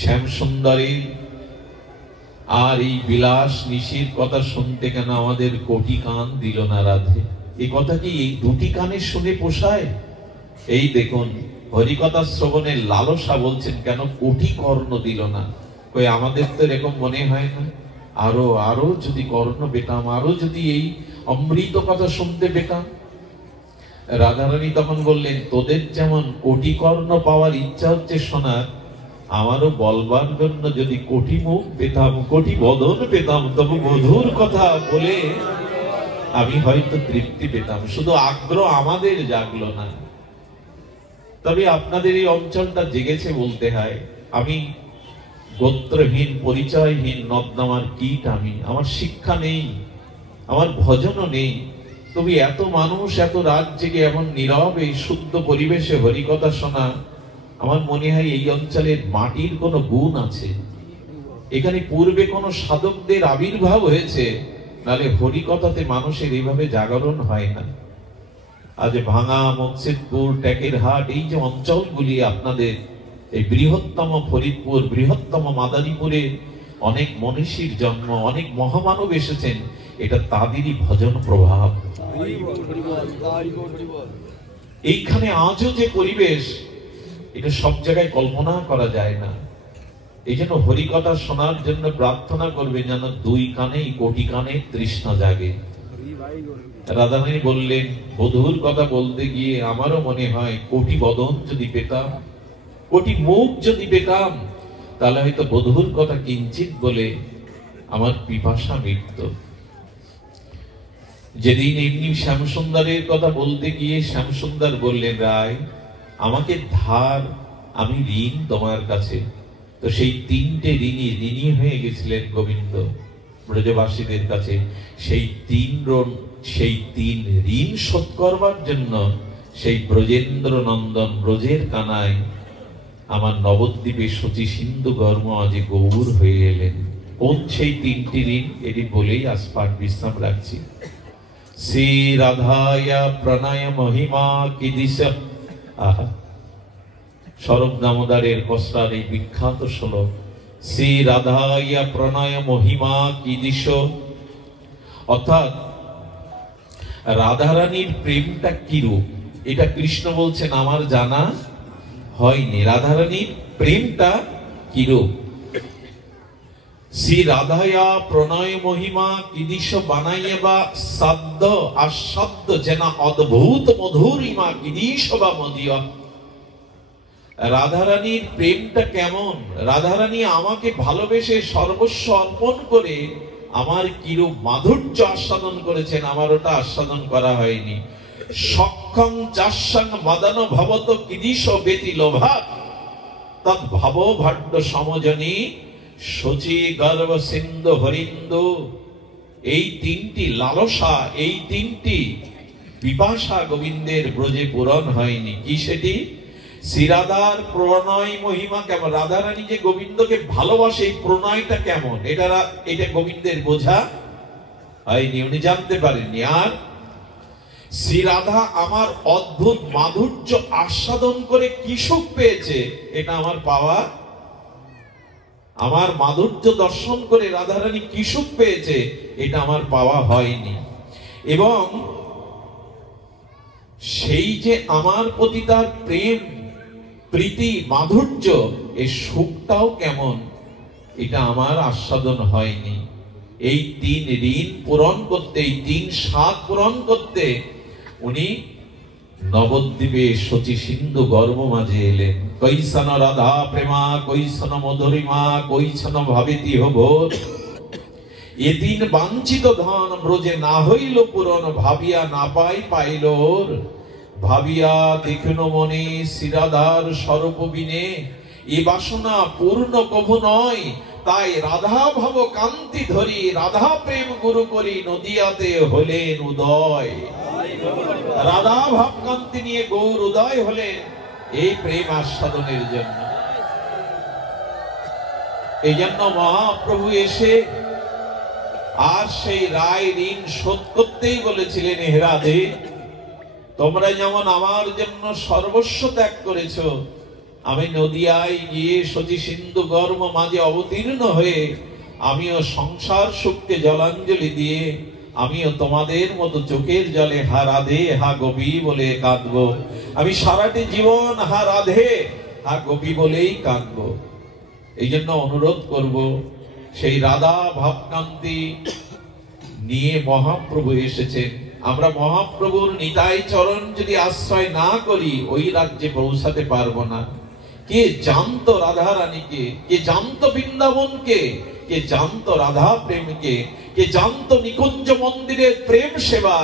শ্যাম সুন্দরী আর এই বিলাস নিশির কথা শুনতে কেন আমাদের কোটি কান দিল না রাধে? এই কথা কি এই দুটি কানে শুনে পোষায়? এই দেখুন হরিকথা শ্রবণের লালসা বলছেন কেন কোটি কর্ণ দিল না। কই আমাদের তো এরকম মনে হয় না? আরো আরো যদি কর্ণ পেতাম, আরো যদি এই অমৃত কথা শুনতে পেতাম। রাধারানী তখন বললেন, তোদের যেমন কোটি কর্ণ পাওয়ার ইচ্ছা হচ্ছে শোনার, আমারও বলবার জন্য যদি কোটি মুখ পেতাম, কোটি বদন পেতাম, তবু বধুর কথা বলে আমি হয়তো তৃপ্তি পেতাম। শুধু আগ্রহ আমাদের জাগলো না। তবে আপনাদের এই অঞ্চলটা জেগেছে বলতে হয়। আমি গোত্রহীন, পরিচয়হীন, নর্দমার কীট। আমার শিক্ষা নেই, আমার ভজনও নেই, তবে এত মানুষ এত রাত জেগে এমন নীরবে শুদ্ধ পরিবেশে হরিকথা শোনা, আমার মনে হয় এই অঞ্চলের মাটির কোনো গুণ আছে। এখানে পূর্বে কোনো সাধকদের আবির্ভাব হয়েছে, নালে হরিকথাতে মানুষের এইভাবে জাগরণ হয় না। আজ ভাঙা, মকসিদপুর, টেকেরহাট, এই যে অঞ্চলগুলি আপনাদের, এই বৃহত্তম ফরিদপুর, বৃহত্তম মাদারীপুরে অনেক মনীষীর জন্ম, অনেক মহামানব এসেছেন, এটা তাদেরই ভজন প্রভাব। এইখানে আজও যে পরিবেশ, এটা সব জায়গায় কল্পনা করা যায় না। এই জন্য হরিকথা শোনার জন্য প্রার্থনা করবে যেন দুই কানেই কোটি কানে তৃষ্ণা জাগে। রাধারানী বললেন, বধূর কথা বলতে গিয়ে আমারও মনে হয় কোটি বদন যদি পেতাম, কোটি মুখ যদি পেতাম, তাহলে হয়তো বধূর কথা কিঞ্চিত বলে আমার পিপাসা মিটত। যেদিন এমনি শ্যামসুন্দরের কথা বলতে গিয়ে শ্যামসুন্দর বললেন, রায় আমাকে ধার, আমি ঋণ তোমার কাছে। তো সেই তিনটে ঋণী হয়ে গেছিলেন গোবিন্দ ব্রজবাসীদের কাছে। সেই তিন ঋণ শোধ করবার জন্য সেই ব্রজেন্দ্র নন্দন, ব্রজের কানায় আমার নবদ্বীপে শচী সিন্ধু গর্ম আজ গৌর হয়ে এলেন। কোন সেই তিনটি ঋণ, এটি বলেই আজ পাঠ বিশ্রাম রাখছি। শ্রী রাধায়া প্রণয় মহিমা কিদিশ। আহা, স্বরূপ দামোদরের কসরার এই বিখ্যাত শ্লোক, শ্রী রাধায়া প্রণয় মহিমা কিদিশ। অর্থাৎ রাধারানীর প্রেমটা কিরূপ, এটা কৃষ্ণ বলছেন আমার জানা হয়নি। রাধারানীর প্রেমটা কিরূপ? শ্রী রাধায়া প্রণয় মহিমা কিদিশ বানাইয়ে বা সাধ্য আসাধ্য যেনা অদ্ভুত মধুরিমা কিদিশ বা মদিয়া। রাধারানীর প্রেমটা কেমন? রাধারানী আমাকে ভালোবেসে সর্বস্ব অর্পণ করে আমার কিরূপ মাধুর্য আস্বাদন করেছেন, আমার ওটা আস্বাদন করা হয়নি। সক্ষং চাস্যাং মদন ভবত কিদিশ বেতি লোভাত তৎ ভাব ভাড্য সমজনী শচী গর্ভ সিন্ধু হরিন্দু। এই তিনটি লালসা, এই তিনটি পিপাসা গোবিন্দের ব্রজে পূরণ হয়নি। কি সেটি? শ্রীরাধার প্রণয় মহিমা কেমন, রাধারানী যে গোবিন্দকে ভালোবাসে এই প্রণয়টা কেমন, এটা গোবিন্দের বোঝা হয়নি, উনি জানতে পারেননি। আর শ্রীরাধা আমার অদ্ভুত মাধুর্য আস্বাদন করে কি সুখ পেয়েছে, এটা আমার পাওয়া, আমার মাধুর্য দর্শন করে রাধারানী কি সুখ পেয়েছে, এটা আমার পাওয়া হয়নি। এবং সেই যে আমার প্রতি তার প্রেম, প্রীতি, মাধুর্য, এই সুখটাও কেমন, এটা আমার আস্বাদন হয়নি। এই তিন ঋণ পূরণ করতে, এই তিন স্বাদ পূরণ করতে উনি নবদ্বীপে শচী সিন্ধু গর্ভ মাঝে এলেন। কৈসন রাধা প্রেমা, কৈসন মধুরিমা, কৈসন ভাবেতি হভোর। এ তিন বাঞ্ছিত ধন ব্রজে না হইল পূরণ, ভাবিয়া না পাইল ওর। ভাবিয়া দেখুন মনে শ্রীরাধার স্বরূপ বিনে, এ বাসনা পূর্ণ কভু নয়। তাই রাধা ভাব কান্তি ধরি, রাধা প্রেম গুরু করি, নদিয়াতে হলেন উদয়। রাধা ভাব কান্তি নিয়ে গৌর উদয় হলেন এই প্রেম আস্বাদনের জন্য। এই জন্য মহাপ্রভু এসে আর সেই রায় ঋণ শোধ করতেই বলেছিলেন, হে রাধে, তোমরা যেমন আমার জন্য সর্বস্ব ত্যাগ করেছ, আমি নদিয়ায় গিয়ে শচী সিন্ধু গর্ভ মাঝে অবতীর্ণ হয়ে আমিও সংসার সুখকে জলাঞ্জলি দিয়ে আমিও তোমাদের মতো চোখের জলে হা রাধে হা গোপী বলে কাঁদবো। আমি সারাটি জীবন হা রাধে হা গোপী বলেই কাঁদবো। এই জন্য অনুরোধ করব, সেই রাধা ভাবকান্তি নিয়ে মহাপ্রভু এসেছেন। আমরা মহাপ্রভুর নিতাই চরণ যদি আশ্রয় না করি, ওই রাজ্যে পৌঁছাতে পারবো না। কে জানতো রাধা রানীকে, কে জানতো বৃন্দাবনকে, কে জানতো রাধা প্রেমকে, কে জানতো নিকুঞ্জ মন্দিরের প্রেম সেবা,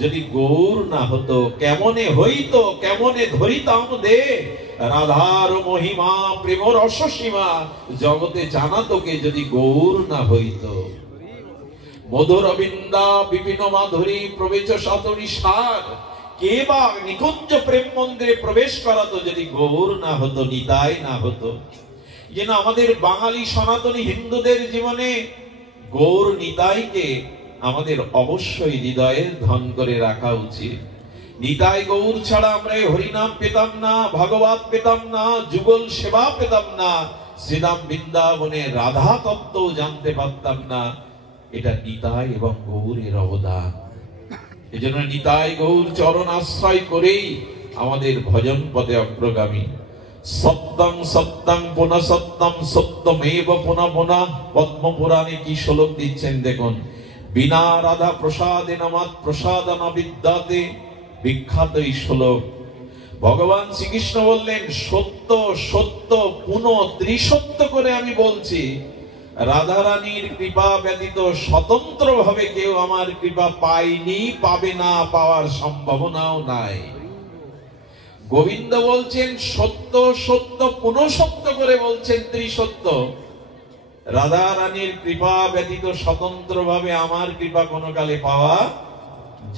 যদি গৌর না হতো কেমনে হইতো, কেমনে ধরিতাম দে রাধার মহিমা প্রেম রস সীমা, জগতে জানাতোকে যদি গৌর না হইতো। মধুর বৃন্দা বিপিন মাধুরী প্রবেশ সাতরি সার, কে বা নিকুঞ্জ প্রেম মন্দিরে প্রবেশ করাতো যদি গৌর না হতো, নিতাই না হতো। যেন আমাদের বাঙালি সনাতনী হিন্দুদের জীবনে গৌর নিতাইকে আমাদের অবশ্যই হৃদয়ে ধন করে রাখা উচিত। নিতাই গৌর ছাড়া আমরা হরিনাম পেতাম না, ভাগবত পেতাম না, যুগল সেবা পেতাম না, শ্রীরাম বৃন্দাবনে রাধা তত্ত্ব জানতে পারতাম না। এটা নিতাই এবং গৌরের অবদান। এজন্য নিতাই গৌর চরণ আশ্রয় করেই আমাদের ভজন পথে অগ্রগামী। সত্যং সত্যং পুনঃ সত্যম সত্যমেব পুনঃ পুনঃ। পদ্ম পুরাণে কি শ্লোক দিচ্ছেন দেখুন, বিনা রাধা প্রসাদেন মাত প্রসাদন বিদ্যাতে, বিখ্যাত এই শ্লোক। ভগবান শ্রীকৃষ্ণ বললেন, সত্য সত্য পুনঃ ত্রিসত্য করে আমি বলছি, রাধারানীর কৃপা ব্যতীত স্বতন্ত্র ভাবে কেউ আমার কৃপা পায়নি, পাবে না, পাওয়ার সম্ভাবনাও নাই। গোবিন্দ বলছেন সত্য সত্য পুনঃ সত্য করে বলছেন ত্রিসত্য। রাধারানীর কৃপা ব্যতীত স্বতন্ত্র ভাবে আমার কৃপা কোনো কালে পাওয়া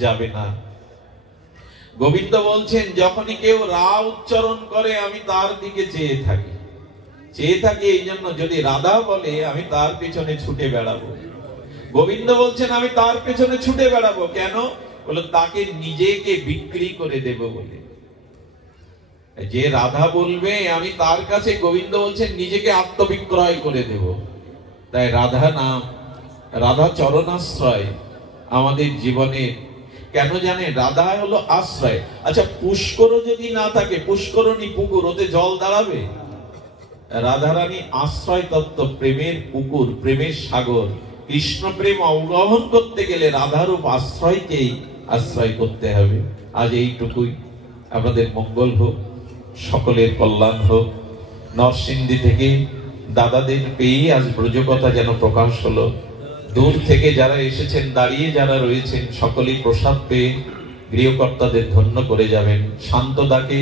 যাবে না। গোবিন্দ বলছেন, যখনই কেউ রা উচ্চারণ করে আমি তার দিকে চেয়ে থাকি, চেয়ে থাকি এই জন্য, যদি রাধা বলে আমি তার পেছনে ছুটে বেড়াবো। গোবিন্দ বলছেন আমি তার পেছনে ছুটে বেড়াবো কেন? বলে তাকে নিজেকে বিক্রি করে দেব বলে। যে রাধা বলবে আমি তার কাছে, গোবিন্দ বলছেন নিজেকে আত্মবিক্রয় করে দেব। তাই রাধা নাম, রাধা চরণাশ্রয় আমাদের জীবনে কেন জানে? রাধা হলো আশ্রয়। আচ্ছা, পুষ্কর যদি না থাকে, পুষ্করণী পুকুর, ওতে জল দাঁড়াবে? রাধারানী আশ্রয় তত্ত্ব, প্রেমের পুকুর, প্রেমের সাগর। কৃষ্ণ প্রেম অবগাহন করতে গেলে রাধারূপ আশ্রয়কেই আশ্রয় করতে হবে। আজ এইটুকুই। আপনাদের মঙ্গল হোক, সকলের কল্যাণ হোক। নরসিংদী থেকে দাদাদের পেয়ে আজ ব্রজকথা যেন প্রকাশ হলো। দূর থেকে যারা এসেছেন, দাঁড়িয়ে যারা রয়েছেন, সকলেই প্রসাদ পেয়ে গৃহকর্তাদের ধন্য করে যাবেন। শান্তদাকে